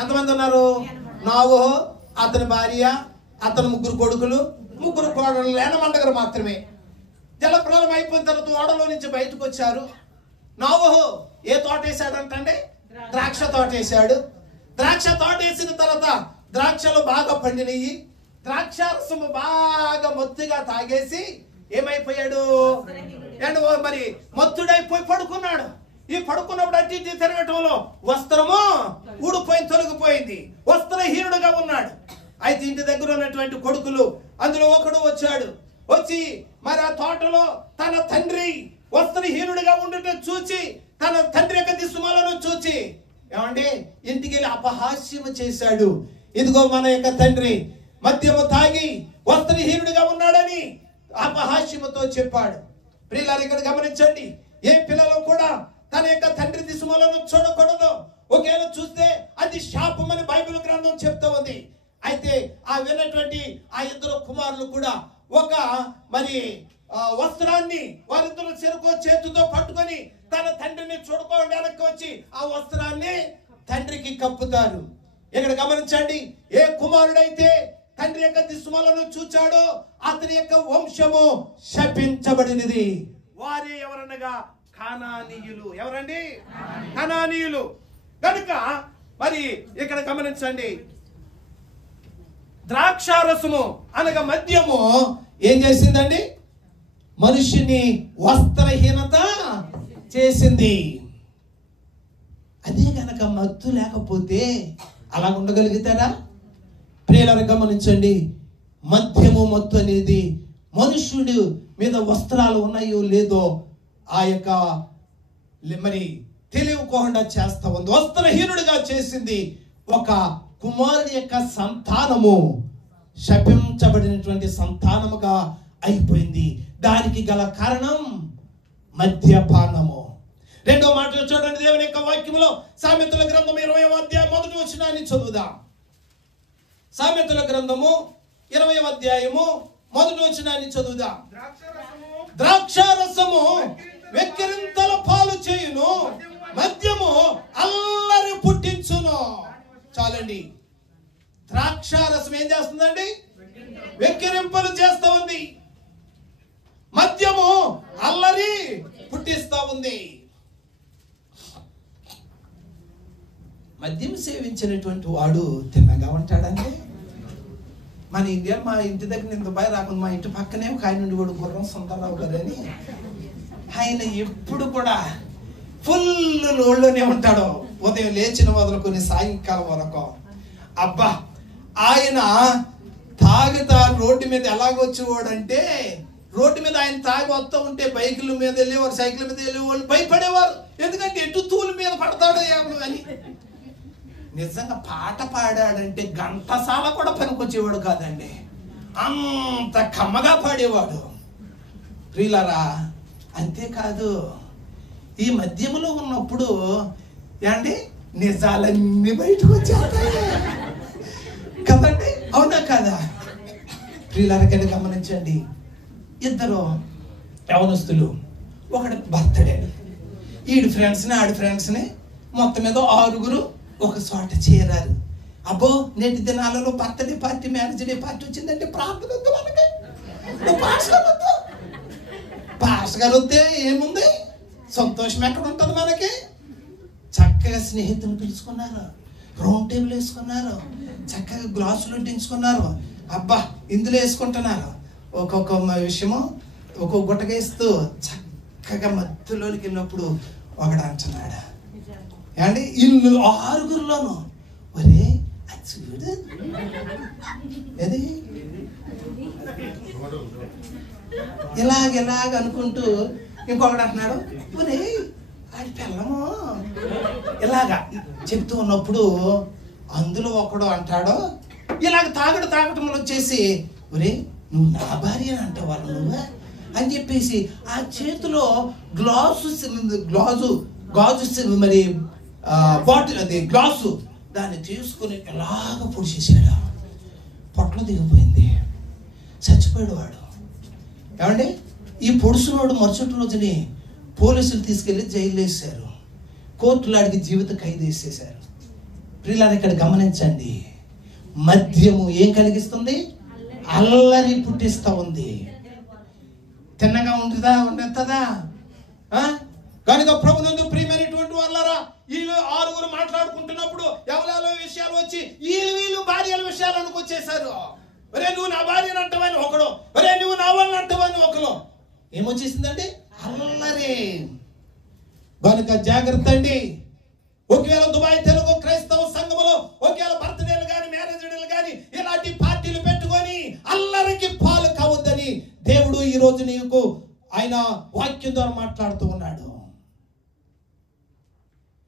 ఎంతమంది ఉన్నారు? నోవహు, అతని భార్య, అతని 3 కొడుకులు, 3 కోడళ్ళు, లేనమండగరు మాత్రమే. జలప్రలయం అయిపోయిన తర్వాత వాడలో నుంచి బయటకు వచ్చారు. నోవహు ఏ తోట వేసాడంటే ద్రాక్ష తోట వేసాడు. ద్రాక్ష తోట వేసిన తర్వాత ద్రాక్షలు బాగా పండినయి. ద్రాక్షారసము బాగా మత్తుగా తాగేసి ఏమైపోయాడు? మరి మత్తుడైపోయి పడుకున్నాడు. ఈ పడుకున్నప్పుడు అట్టి ఇట్టి తిరగటంలో వస్త్రము ఊడిపోయి తొలగిపోయింది. వస్త్రహీనుడుగా ఉన్నాడు. అయితే ఇంటి దగ్గర ఉన్నటువంటి కొడుకులు అందులో ఒకడు వచ్చాడు. వచ్చి మరి ఆ తోటలో తన తండ్రి వస్త్రహీనుడిగా ఉండటం చూచి, తన తండ్రి యొక్క దిశమాలను చూచి ఏమండి ఇంటికి వెళ్ళి అపహాస్యము చేశాడు. ఇదిగో మన యొక్క తండ్రి మద్యము తాగి వస్త్రహీనుడిగా ఉన్నాడని అపహాస్యముతో చెప్పాడు. ప్రియులారా, ఇక్కడ గమనించండి, ఏ పిల్లలు కూడా తన యొక్క తండ్రి దిశమాలను చూడకూడదు. ఒకవేళ చూస్తే అది శాపమని బైబిల్ గ్రంథం చెప్తా ఉంది. అయితే ఆ విన్నటువంటి ఆ ఇద్దరు కుమారులు కూడా ఒక మరి వస్త్రాన్ని వారిద్దరు చెరుకో చేతితో పట్టుకొని తన తండ్రిని చూడుకోవడం వెనక్కి వచ్చి ఆ వస్త్రాన్ని తండ్రికి కప్పుతారు. ఇక్కడ గమనించండి, ఏ కుమారుడైతే తండ్రి యొక్క దిశమలను చూచాడో అతని యొక్క వంశము శపించబడినది. వారే ఎవరనగా కానానీయులు. ఎవరండి? కానానీయులు. కనుక మరి ఇక్కడ గమనించండి, ద్రాక్షారసము అనగా మద్యము ఏం చేసిందండి? మనిషిని వస్త్రహీనత చేసింది. అదే గనక మత్తు లేకపోతే అలా ఉండగలుగుతారా? ప్రియులారా గమనించండి, మద్యము మత్తు అనేది మనుషుడు మీద వస్త్రాలు ఉన్నాయో లేదో ఆ యొక్క మరి తెలియకుండా చేస్తా ఉంది. వస్త్రహీనుడిగా చేసింది. ఒక కుమారుడి యొక్క సంతానము శపించబడినటువంటి సంతానముగా అయిపోయింది. దానికి గల కారణం మద్యపానము. రెండో మాట చూడండి దేవుని యొక్క వాక్యములో, సామెతల గ్రంథం 20వ అధ్యాయం 1వ వచనాన్ని చదువుదాం. సామెతల గ్రంథము 20వ అధ్యాయము 1వ వచనాన్ని చదువుదాం. ద్రాక్షారసము వెక్కిరింతల పాలు చేయును, మద్యము అల్లరి పుట్టించును. చాలండి. ద్రాక్షారసం ఏం చేస్తుందండి? వెక్కిరింపలు చేస్తా ఉంది. మద్యము అల్లరి పుట్టిస్తా ఉంది. మద్యం సేవించినటువంటి వాడు తిన్నగా ఉంటాడండి. మన ఇండియా, మా ఇంటి దగ్గర నేను దుబాయ్ రాకుండా మా ఇంటి పక్కనే ఒక ఆయన నుండి కూడా గుర్రం సుందరరావు గారు అని, ఆయన ఎప్పుడు కూడా ఫుల్ లోడ్లోనే ఉంటాడు. ఉదయం లేచిన మొదలుకొని సాయంకాలం వరకు. అబ్బా, ఆయన తాగుతా రోడ్డు మీద ఎలాగొచ్చేవాడంటే, రోడ్డు మీద ఆయన తాగి వస్తూ ఉంటే బైకుల మీద వెళ్ళేవారు, సైకిల్ మీద వెళ్ళేవాళ్ళు భయపడేవారు. ఎందుకంటే ఎటు తూలు మీద పడతాడో ఏమో అని. నిజంగా పాట పాడాడంటే గంటసాల కూడా పనికొచ్చేవాడు కాదండి, అంత కమ్మగా పాడేవాడు. ప్రియులారా, అంతేకాదు ఈ మద్యములో ఉన్నప్పుడు ఏండి నిజాలన్నీ బయటకు వచ్చేస్తాయి కదండి, అవునా కదా? ప్రియులారా, కానీ గమనించండి, ఇద్దరు యవనస్తులు, ఒకటి బర్త్డే, ఈడి ఫ్రెండ్స్ని ఆడి ఫ్రెండ్స్ని మొత్తం మీద 6 ఒక చోట చేరారు. అబ్బో, నేటి దినాలలో birthday party, marriage day party వచ్చిందంటే ప్రార్థన వద్దు మనకి, పాస్ గారు వద్దే ఏముంది, సంతోషం ఎక్కడ ఉంటుంది మనకి? చక్కగా స్నేహితులు పిలుచుకున్నారు, రౌండ్ టేబుల్ వేసుకున్నారు, చక్కగా గ్లాసులు వడ్డించుకున్నారు. అబ్బా, ఇందులో వేసుకుంటున్నారు. ఒక్కొక్క విషయము ఒక్కొక్క గుట్టగా ఇస్తూ చక్కగా మధ్యలోకి వెళ్ళినప్పుడు ఒకడు అంటున్నాడు, ఏమండి ఇల్లు 6 ఒరే అది చూడు, ఏది ఇలాగ అనుకుంటూ ఇంకొకడు అంటున్నాడు, ఒరే అది పిల్లము, ఇలాగా చెప్తూ ఉన్నప్పుడు అందులో ఒకడు అంటాడు, ఇలాగ తాగటంలో వచ్చేసి, ఒరే నువ్వు నా భార్య అని అంటావు నువ్వు అని చెప్పేసి ఆ చేతిలో గాజు మరి బాటిల్, అది గ్లాసు, దాన్ని తీసుకుని ఎలాగ పొడిచేసాడు. పొట్టలో దిగిపోయింది, చచ్చిపోయాడు వాడు. ఏమండి, ఈ పొడుసునోడు మరుసటి రోజుని పోలీసులు తీసుకెళ్లి జైలు వేసారు, కోర్టులో అడిగి జీవిత ఖైదు వేసేసారు. ప్రియులారా, ఇక్కడ గమనించండి, మద్యము ఏం కలిగిస్తుంది? అల్లరి పుట్టిస్తా ఉంది. తిన్నగా ఉండదా? కనుక ప్రభునందు ప్రియమైనటువంటి వాళ్ళారా, వీళ్ళు 6 మాట్లాడుకుంటున్నప్పుడు ఎవరెవరో విషయాలు వచ్చి వీళ్ళు భార్యల విషయాలు అనుకొచ్చేసారు. ఒరే నువ్వు నా భార్యను అంటావని ఒకడు, ఒరే నువ్వు నా వాళ్ళని అంటావని ఒకరు. ఏమొచ్చేసిందండి? అల్లరి. కనుక జాగ్రత్త అండి. ఒకవేళ దుబాయ్ తెలుగు క్రైస్తవ సంఘములో ఒకవేళ బర్త్డేలు కానీ మ్యారేజ్ డేలు కానీ ఇలాంటి పార్టీలు పెట్టుకొని అల్లరికి పాలు కావద్దని దేవుడు ఈ రోజు నీకు ఆయన వాక్యం ద్వారా మాట్లాడుతూ ఉన్నాడు.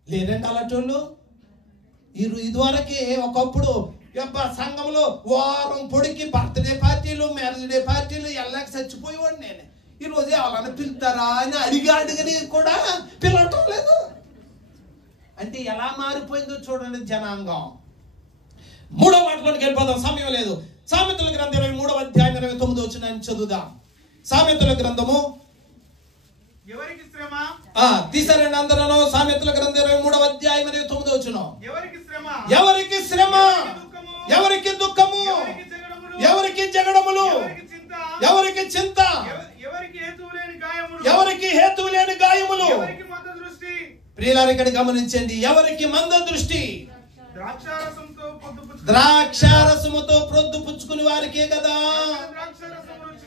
లేదండి అలాంటి ఇదివరకే ఒకప్పుడు సంఘంలో వారం పొడికి బర్త్డే పార్టీలు మ్యారేజ్ డే పార్టీలు ఎల్లాక చచ్చిపోయేవాడు. నేను ఈరోజు ఎవరైనా పిలుతారా అని అడిగని కూడా పిలవటం లేదు. అంటే ఎలా మారిపోయిందో చూడండి జనాంగం. 3వ మాటలోకి వెళ్ళిపోదాం, సమయం లేదు. సామెతల గ్రంథం 23వ అధ్యాయం 29వ వచనాన్ని చదువుదాం. సామెతల గ్రంథము తీసారండి అందరూ. సామెతల గ్రంథం 23వ అధ్యాయం 29వ వచనం. ఎవరికి శ్రమ, ఎవరికి దుఃఖము, ఎవరికి జగడములు, ఎవరికి చింత, ఎవరికి హేతువు లేని గాయములు. ప్రియులారా, ఇక్కడ గమనించండి, ఎవరికి మంద దృష్టి, ద్రాక్షారసముతో ప్రొద్దు పుచ్చుకుని వారికే కదా.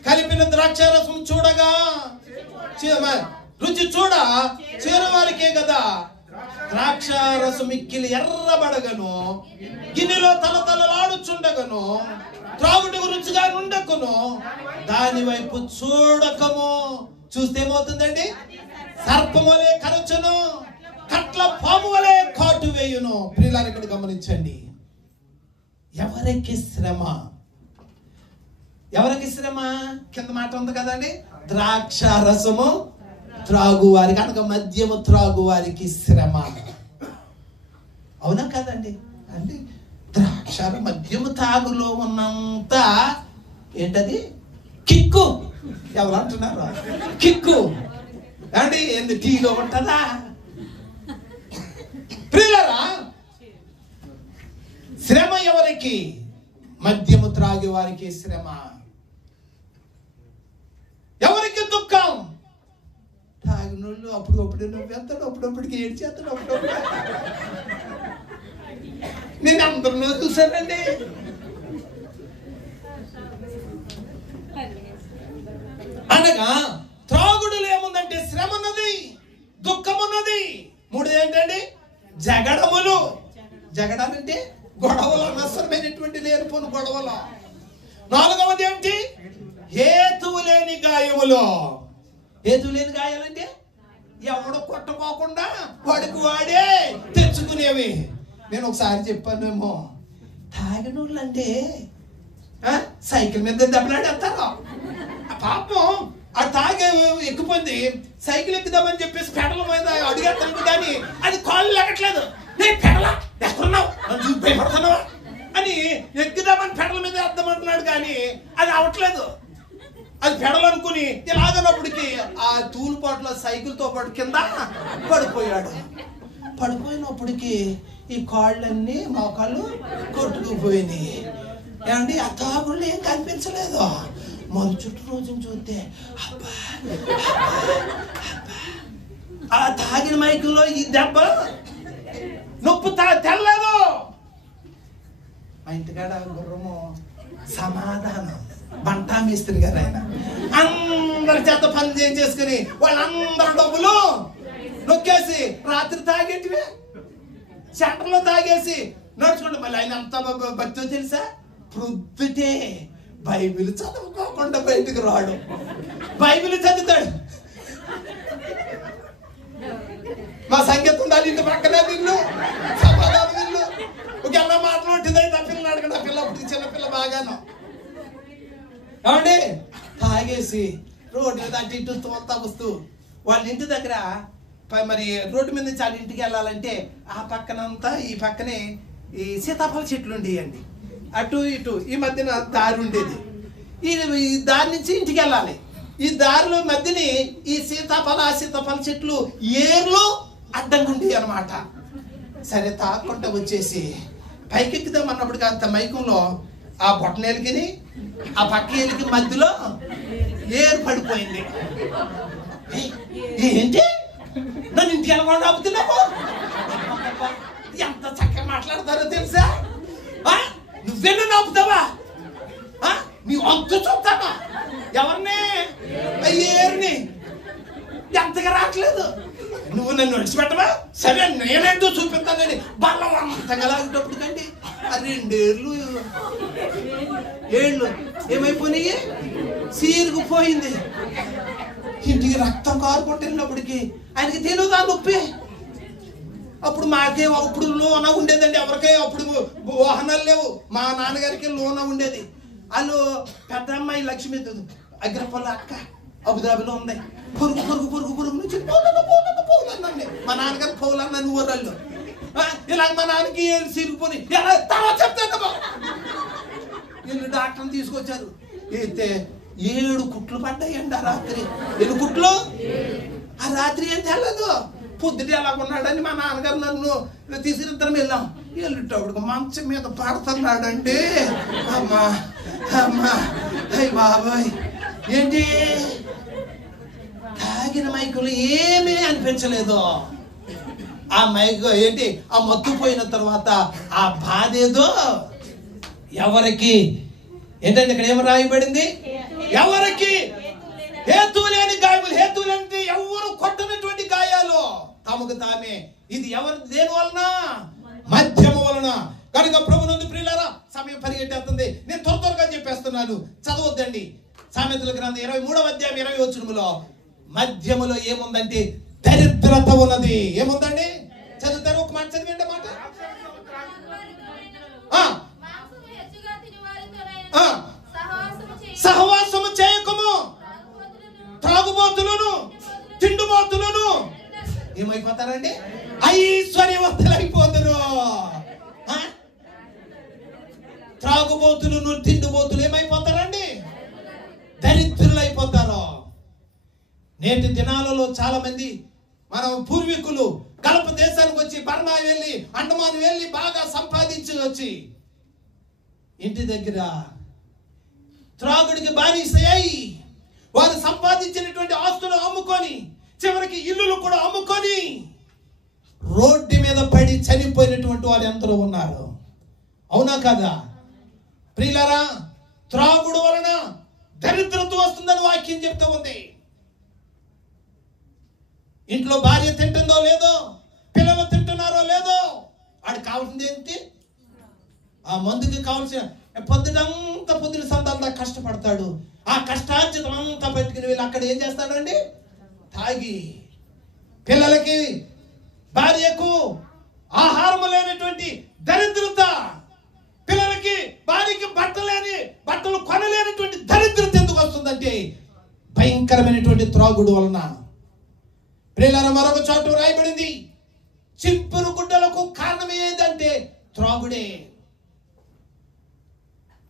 కలిపిన ద్రాక్షారసం చూడగా రుచి చూడ చేరవారికే కదా. ద్రాక్షారసం మిక్కిలి ఎర్రబడగను, గిన్నెలో తలతలలాడుచుండగను, త్రాగుటకు రుచిగా ఉండకును, దాని వైపు చూడకము. చూస్తే ఏమవుతుందండి? సర్పము వలె కరచును, కట్ల పాము వలె కాటు వేయును. ప్రియులారా ఇక్కడ గమనించండి, ఎవరికి శ్రమ, ఎవరికి శ్రమ? కింద మాట ఉంది కదండి, ద్రాక్ష రసము త్రాగు వారికి అనగా మద్యము త్రాగు వారికి శ్రమ. అవునా కదండి? అంటే ద్రాక్ష మద్యము తాగులో ఉన్నంత ఏంటది కిక్కు. ఎవరు అంటున్నారు కిక్కు అండి? ఏంది టీలో ఉంటుందా? ప్రియులారా, శ్రమ ఎవరికి? మద్యము త్రాగే వారికి శ్రమ. ఎవరికి దుఃఖం? తాగినోళ్ళు అప్పుడప్పుడు నవ్వేస్తాడు, అప్పుడప్పటికి ఏడ్చేస్తాడు, అప్పుడప్పుడు. నేను అందరిలో చూశానండి. అనగా త్రాగుడులో ఏముందంటే శ్రమ ఉన్నది, దుఃఖం ఉన్నది. మూడు ఏంటండి? జగడములు. జగడాలంటే గొడవలు, అనవసరమైనటువంటి లేనిపోని గొడవలు. నాలుగవది ఏమిటి? హేతువు లేని గాయములు. హేతువు లేని గాయాలంటే ఎవడు కొట్టుకోకుండా వాడికి వాడే తెచ్చుకునేవి. నేను ఒకసారి చెప్పానేమో, తాగినోళ్ళు అంటే సైకిల్ మీద దెబ్బలాడేస్తారు. పాపం ఆ తాగే ఎక్కిపోయింది, సైకిల్ ఎక్కుదామని చెప్పేసి పెడల మీద అడిగేస్తాడు, కానీ అది కాళ్ళు ఎక్కట్లేదు. నేను పెడలా ఎక్కడున్నావు, నన్ను భయపడుతున్నావా అని ఎక్కుదామని పెడల మీద వేద్దామంటున్నాడు, కానీ అది అవట్లేదు. అది పెడలనుకుని ఇలాగనప్పటికి ఆ తూలుపాటులో సైకిల్తో పాటు కింద పడిపోయాడు. పడిపోయినప్పటికి ఈ కాళ్ళన్నీ మోకాళ్ళు కొట్టుకుపోయినాయి. ఏమండి, ఆ తాగుళ్ళు ఏం కనిపించలేదు. మరుచుట్టు రోజుని చూస్తే అబ్బా ఆ తాగిన మైకులో ఈ దెబ్బ నొప్పు తెల్లదు. మా ఇంటికాడ గుర్రము సమాధానం బంటా మేస్త్రి గారు, ఆయన అందరి చేత పని చేసుకుని వాళ్ళందరూ డబ్బులు నొక్కేసి రాత్రి తాగేటివే సెంటర్లో తాగేసి నడుచుకుంటే మళ్ళీ ఆయన అంత భక్తో తెలుసా? ప్రొద్దుటే బైబిల్ చదువుకోకుండా బయటకు రాడు, బైబిల్ చదువుతాడు. మా సంగీతం ఉండాలి ఇంటి పక్కనే ఇల్లు, సమాధానం ఇల్లు. ఒక ఎలా మాట్లాడుతుంది అయితే ఆ పిల్లని అడగండి. ఆ పిల్ల అప్పుడు చిన్నపిల్ల బాగాను. ఏమండి, తాగేసి రోడ్డు మీద అటు ఇటు తోలుతా వస్తూ వాళ్ళ ఇంటి దగ్గర మరి రోడ్డు మీద నుంచి వాళ్ళ ఇంటికి వెళ్ళాలంటే ఆ పక్కనంతా ఈ పక్కనే ఈ సీతాఫల చెట్లు ఉండేయండి, అటు ఇటు ఈ మధ్యన దారి ఉండేది. ఈ దారి నుంచి ఇంటికి వెళ్ళాలి. ఈ దారిలో మధ్యని ఈ సీతాఫల చెట్లు ఏర్లు అడ్డంగా ఉండేవి అనమాట. సరే తాక్కుంటా వచ్చేసి పైకెక్కుదాం అన్నప్పటికీ అంత మైకంలో ఆ బొట్టనేలికి ఆ పక్క ఏలికి మధ్యలో ఏరు పడిపోయింది. ఏంటి నన్ను ఇంటికి వెళ్ళకుండా ఆపుతున్నావు? ఎంత చక్కగా మాట్లాడతారో తెలుసా? నువ్వెన్ను ఆపుతావా? నీ అంత చూపుతావా? ఎవరిని? ఏరుని. ఎంతగా రావట్లేదు. నువ్వు నన్ను విడిచిపెట్టవా? సరే నేనేంటో చూపిస్తానని బలవంతంగా లాగేటప్పుడు కండి ఆ 2 ఏళ్ళు ఏమైపోయినాయి? సీరుకుపోయింది. ఇంటికి రక్తం కారుకుంటూ వెళ్ళినప్పటికి ఆయనకి తెలియదు ఆ నొప్పి. అప్పుడు మాకే అప్పుడు లోన ఉండేదండి, ఎవరికే అప్పుడు వాహనాలు లేవు. మా నాన్నగారికి లోన ఉండేది. వాళ్ళు పెద్ద అమ్మాయి లక్ష్మి అగ్రపల్ల అక్క అబుదాబిలో ఉంది. పొరుగు పొరుగు పొరుగు పొరుగు నుంచి పోలండి. మా నాన్నగారు పౌలన్న ఊరళ్ళు. ఇలాగ మా నాన్నకి సిరిగిపోయి ఎలా తర్వాత చెప్తాను. వీళ్ళు డాక్టర్ని తీసుకొచ్చారు. అయితే 7 కుట్లు పడ్డాయండి ఆ రాత్రి. 7 కుట్లు ఆ రాత్రి ఏం తెల్లదు. పొద్దుట ఎలాగున్నాడని మా నాన్నగారు నన్ను తీసుకురిద్దరం వెళ్ళాం. వెళ్ళేటప్పుడు మంచం మీద పడుతున్నాడండి. అమ్మా అమ్మా అయ్య బాబాయ్, ఏంటి తాగిన మైకులు ఏమీ అనిపించలేదు. ఆ మైకు ఏంటి ఆ మత్తు పోయిన తర్వాత ఆ బాధ ఏదో ఎవరికి ఏంటంటే ఇక్కడ ఏమి రాయబడింది? ఎవరికి హేతు లేని గాయములు. హేతువులు అంటే ఎవరు కొట్టనటువంటి గాయాలు తమకు తామే. ఇది ఎవరు దేని వలన? మద్యము వలన. కనుక ప్రభునందు ప్రియులారా, సమయం పరిగెట్టేస్తుంది. నేను త్వరగా చెప్పేస్తున్నాను, చదవద్దండి. సామెతల గ్రంథం 23వ అధ్యాయం 20వ వచనములో మద్యములో ఏముందంటే దరిద్రత ఉన్నది. ఏముందండి? చదువుతారు, ఒక మాట చదివండి మాట. సహవాసము చేయకము, త్రాగుబోతులను తిండిబోతులను ఏమైపోతారండి? ఐశ్వర్యవంతులైపోతారు. త్రాగుబోతులను తిండిబోతులు ఏమైపోతారండి? దరిద్రులు అయిపోతారు. నేటి దినాలలో చాలా మంది మన పూర్వీకులు గల్ఫ్ దేశానికి వచ్చి, బర్మా వెళ్ళి, అండమాన్ వెళ్ళి బాగా సంపాదించి వచ్చి ఇంటి దగ్గర త్రాగుడికి బానిసయ్యాయి. వారు సంపాదించినటువంటి ఆస్తులు అమ్ముకొని, చివరికి ఇల్లులు కూడా అమ్ముకొని రోడ్డు మీద పడి చనిపోయినటువంటి వారు ఎందరో ఉన్నారు. అవునా కదా ప్రియులారా? త్రాగుడు వలన దరిద్రత వస్తుందని వాక్యం చెప్తూ ఉంది. ఇంట్లో భార్య తింటుందో లేదో, పిల్లలు తింటున్నారో లేదో, వాడికి కావాల్సింది ఏంటి? ఆ మందుకి కావాల్సిన పొద్దున సంతానంతా కష్టపడతాడు. ఆ కష్టార్జితం అంతా పెట్టుకుని వీళ్ళు అక్కడ ఏం చేస్తాడండి? తాగి, పిల్లలకి భార్యకు ఆహారం లేనటువంటి దరిద్రత, పిల్లలకి భార్యకి బట్టలు కొనలేనటువంటి దరిద్రత ఎందుకు వస్తుందంటే భయంకరమైనటువంటి త్రాగుడు వలన. ప్రియులారా, మరొక చోట రాయబడింది, చిప్పురు గుడ్డలకు కారణం ఏంటంటే త్రాగుడే.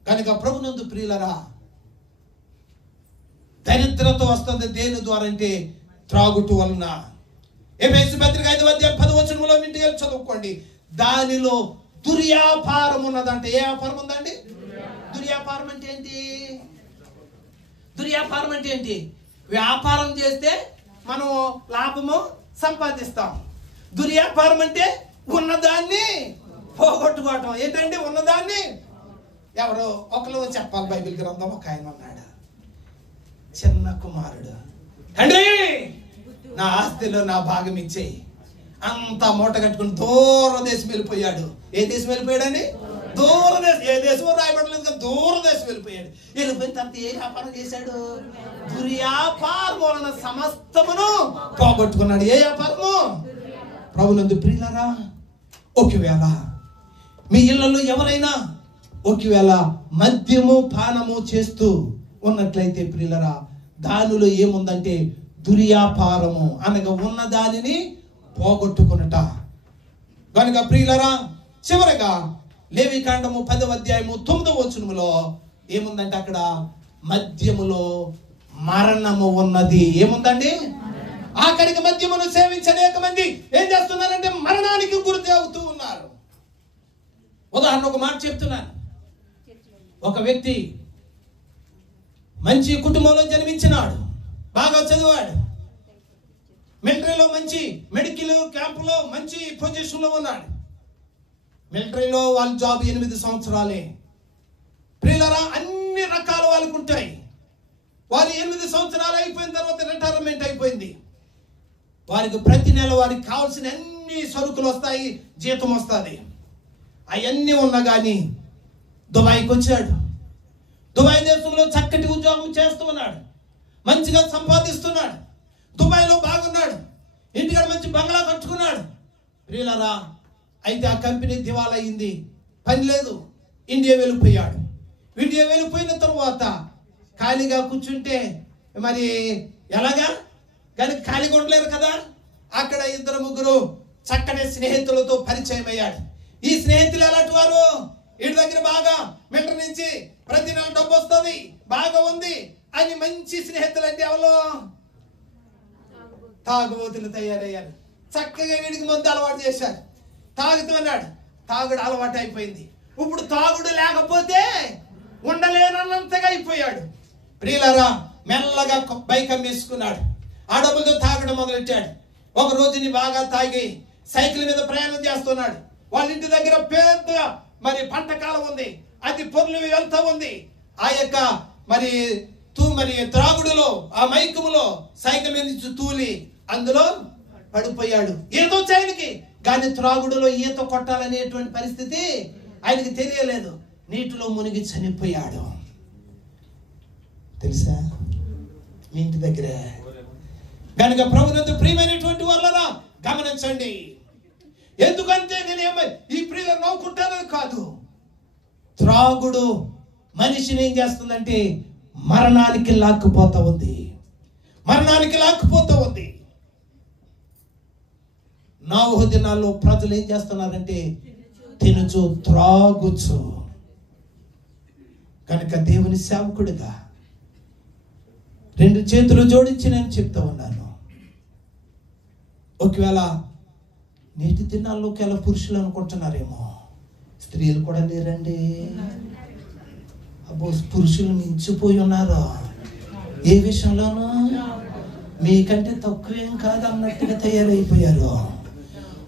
కనుక ప్రభునందు ప్రియులారా, దరిద్రత వస్తుంది దేని ద్వారా అంటే త్రాగుట వలన. ఎఫెసీ పత్రిక 5:10 ఇంటికి వెళ్ళి చదువుకోండి. దానిలో దుర్వ్యాపారం ఉన్నదంటే. ఏ వ్యాపారం ఉందండి? దుర్వ్యాపారం అంటే ఏంటి? దుర్వ్యాపారం అంటే ఏంటి? వ్యాపారం చేస్తే మనం లాభము సంపాదిస్తాం. దుర్వ్యాపారం అంటే ఉన్నదాన్ని పోగొట్టుకోవటం. ఏంటంటే ఉన్నదాన్ని, ఎవరో ఒకరు చెప్పాలి, బైబిల్ గ్రంథం ఒక ఆయన ఉన్నాడు, చిన్న కుమారుడు, తండ్రి నా ఆస్తిలో నా భాగం ఇచ్చేయి, అంతా మూట కట్టుకుని దూర దేశం వెళ్ళిపోయాడు. ఏ దేశం వెళ్ళిపోయాడండి? దూర దేశం. ఏ దేశమో రాయబడలేదు కదా, దూర దేశం వెళ్ళిపోయాడు. వెళ్ళిపోయిన తర్వాత ఏ వ్యాపారం చేశాడు? దుర్వ్యాపారం వలన సమస్తమును పోగొట్టుకున్నాడు. ఏ వ్యాపారము? ప్రభునందు ప్రియులారా, ఒకవేళ మీ ఇళ్లలో ఎవరైనా ఒకవేళ మద్యము పానము చేస్తూ ఉన్నట్లయితే ప్రియులారా, దానిలో ఏముందంటే దుర్వ్యాపారము అనగా ఉన్న దానిని పోగొట్టుకున్నట. కనుక ప్రియులారా, చివరగా లేవికాండము 10:9 ఏముందంటే అక్కడ మద్యములో మరణము ఉన్నది. ఏముందండి? ఆఖరికి మద్యమును సేవించి అనేక మంది ఏం చేస్తున్నారంటే మరణానికి గురి అవుతూ ఉన్నారు. ఉదాహరణ ఒక మాట చెప్తున్నాను. ఒక వ్యక్తి మంచి కుటుంబంలో జన్మించినాడు, బాగా చదివాడు, మిలిటరీలో మంచి మెడికల్ క్యాంపులో మంచి పొజిషన్లో ఉన్నాడు. మిలిటరీలో వాళ్ళ జాబ్ 8 సంవత్సరాలే. ప్రియులారా, అన్ని రకాల వాళ్ళకు ఉంటాయి. వారు 8 సంవత్సరాలు అయిపోయిన తర్వాత రిటైర్మెంట్ అయిపోయింది. వారికి ప్రతి నెల వారికి కావాల్సిన అన్ని సరుకులు వస్తాయి, జీతం వస్తుంది. అవన్నీ ఉన్నా కానీ దుబాయ్కి వచ్చాడు. దుబాయ్ దేశంలో చక్కటి ఉద్యోగం చేస్తూ ఉన్నాడు, మంచిగా సంపాదిస్తున్నాడు, దుబాయ్లో బాగున్నాడు, ఇంటికాడ మంచి బంగ్లా కట్టుకున్నాడు. ప్రియులారా, అయితే ఆ కంపెనీ దివాలా అయింది, పని లేదు, ఇండియా వెళ్ళిపోయాడు. ఇండియా వెళ్ళిపోయిన తర్వాత ఖాళీగా కూర్చుంటే మరి ఎలాగా? కానీ ఖాళీగా ఉండలేరు కదా. అక్కడ 2-3 చక్కటి స్నేహితులతో పరిచయం అయ్యాడు. ఈ స్నేహితులు ఎలాంటి వారు? ఇంటి దగ్గర బాగా మిలిటరీ నుంచి ప్రతి నెల డబ్బు వస్తుంది, బాగా ఉంది అని మంచి స్నేహితులు అంటే ఎవరు? తాగుబోతులు తయారయ్యారు. చక్కగా వీడికి మందు అలవాటు చేశారు, తాగుతున్నాడు, తాగుడు అలవాటు అయిపోయింది. ఇప్పుడు తాగుడు లేకపోతే ఉండలేనన్నంతగా అయిపోయాడు. ప్రియులారా, మెల్లగా బైక్ అమ్మేసుకున్నాడు, ఆ డబ్బులతో తాగడం మొదలెట్టాడు. ఒక రోజుని బాగా తాగి సైకిల్ మీద ప్రయాణం చేస్తున్నాడు. వాళ్ళ ఇంటి దగ్గర పెద్ద మరి పంట కాలం ఉంది, అది పొర్లు వెళ్తా ఉంది. ఆ యొక్క మరి త్రాగుడులో, ఆ మైకములో సైకిల్ మీద నుంచి తూలి అందులో పడిపోయాడు. ఏదో చేయనికి కానీ త్రాగుడులో ఈత కొట్టాలనేటువంటి పరిస్థితి ఆయనకి తెలియలేదు. నీటిలో మునిగి చనిపోయాడు. తెలుసా? మీ ఇంటి దగ్గర కనుక ప్రభునందు ప్రియమైనటువంటి వాళ్ళరా గమనించండి. ఎందుకంటే నేనేమో ఈ ప్రియులు నవ్వుకుంటానని కాదు. త్రాగుడు మనిషిని ఏం చేస్తుందంటే మరణానికి లాక్కుపోతా ఉంది, మరణానికి లాక్కుపోతా ఉంది. నోవహు దినాల్లో ప్రజలు ఏం చేస్తున్నారంటే తినుచు త్రాగుచు. కనుక దేవుని సేవకుడిగా 2 చేతులు జోడించి నేను చెప్తా ఉన్నాను, ఒకవేళ నేటి దినాల్లోకి ఎలా పురుషులు అనుకుంటున్నారేమో, స్త్రీలు కూడా లేరండి. అబ్బో, పురుషులు మించిపోయి ఉన్నారు. ఏ విషయంలోనూ మీకంటే తక్కువేం కాదు అన్నట్టుగా తయారైపోయారు.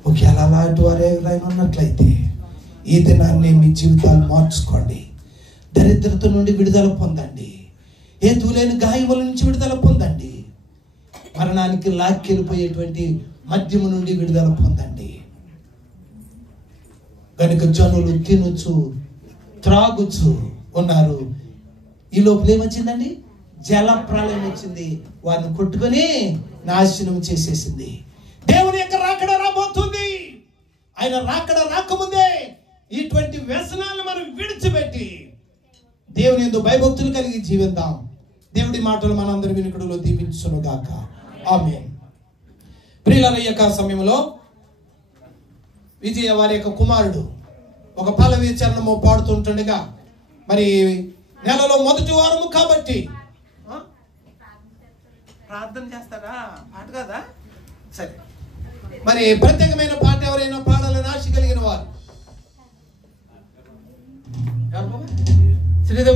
ఒకవేళ అలాంటి వారు ఎవరైనా ఉన్నట్లయితే ఈ దినాన్ని మీ జీవితాలు మార్చుకోండి. దరిద్రత నుండి విడుదల పొందండి. హేతులేని గాయముల నుంచి విడుదల పొందండి. మరణానికి లాక్కెళ్ళిపోయేటువంటి మద్యము నుండి విడుదల పొందండి. కనుక జనులు తినుచు త్రాగుచు ఉన్నారు. ఈ లోపల ఏమొచ్చిందండి? జల ప్రళయం వచ్చింది, వారిని కొట్టుకొని నాశనం చేసేసింది. దేవుని యొక్క రాకడ రాబోతుంది. ఆయన రాకడ రాకముందే ఇటువంటి వ్యసనాలను మనం విడిచిపెట్టి దేవుని యందు భయభక్తులు కలిగి జీవిద్దాం. దేవుడి మాటలు మనందరి వినికిడిలో దీవించును గాక. ఆమేన్. ప్రియులారా, ఈ యొక్క సమయంలో విజయ వారి యొక్క కుమారుడు ఒక పల్లవి చరణము పాడుతుంటుండగా, మరి నెలలో మొదటి వారము కాబట్టి ప్రార్థన చేస్తారా? పాట కదా, సరే. మరి ప్రత్యేకమైన పాట ఎవరైనా పాడాలని ఆశ కలిగిన వారు శ్రీదేవి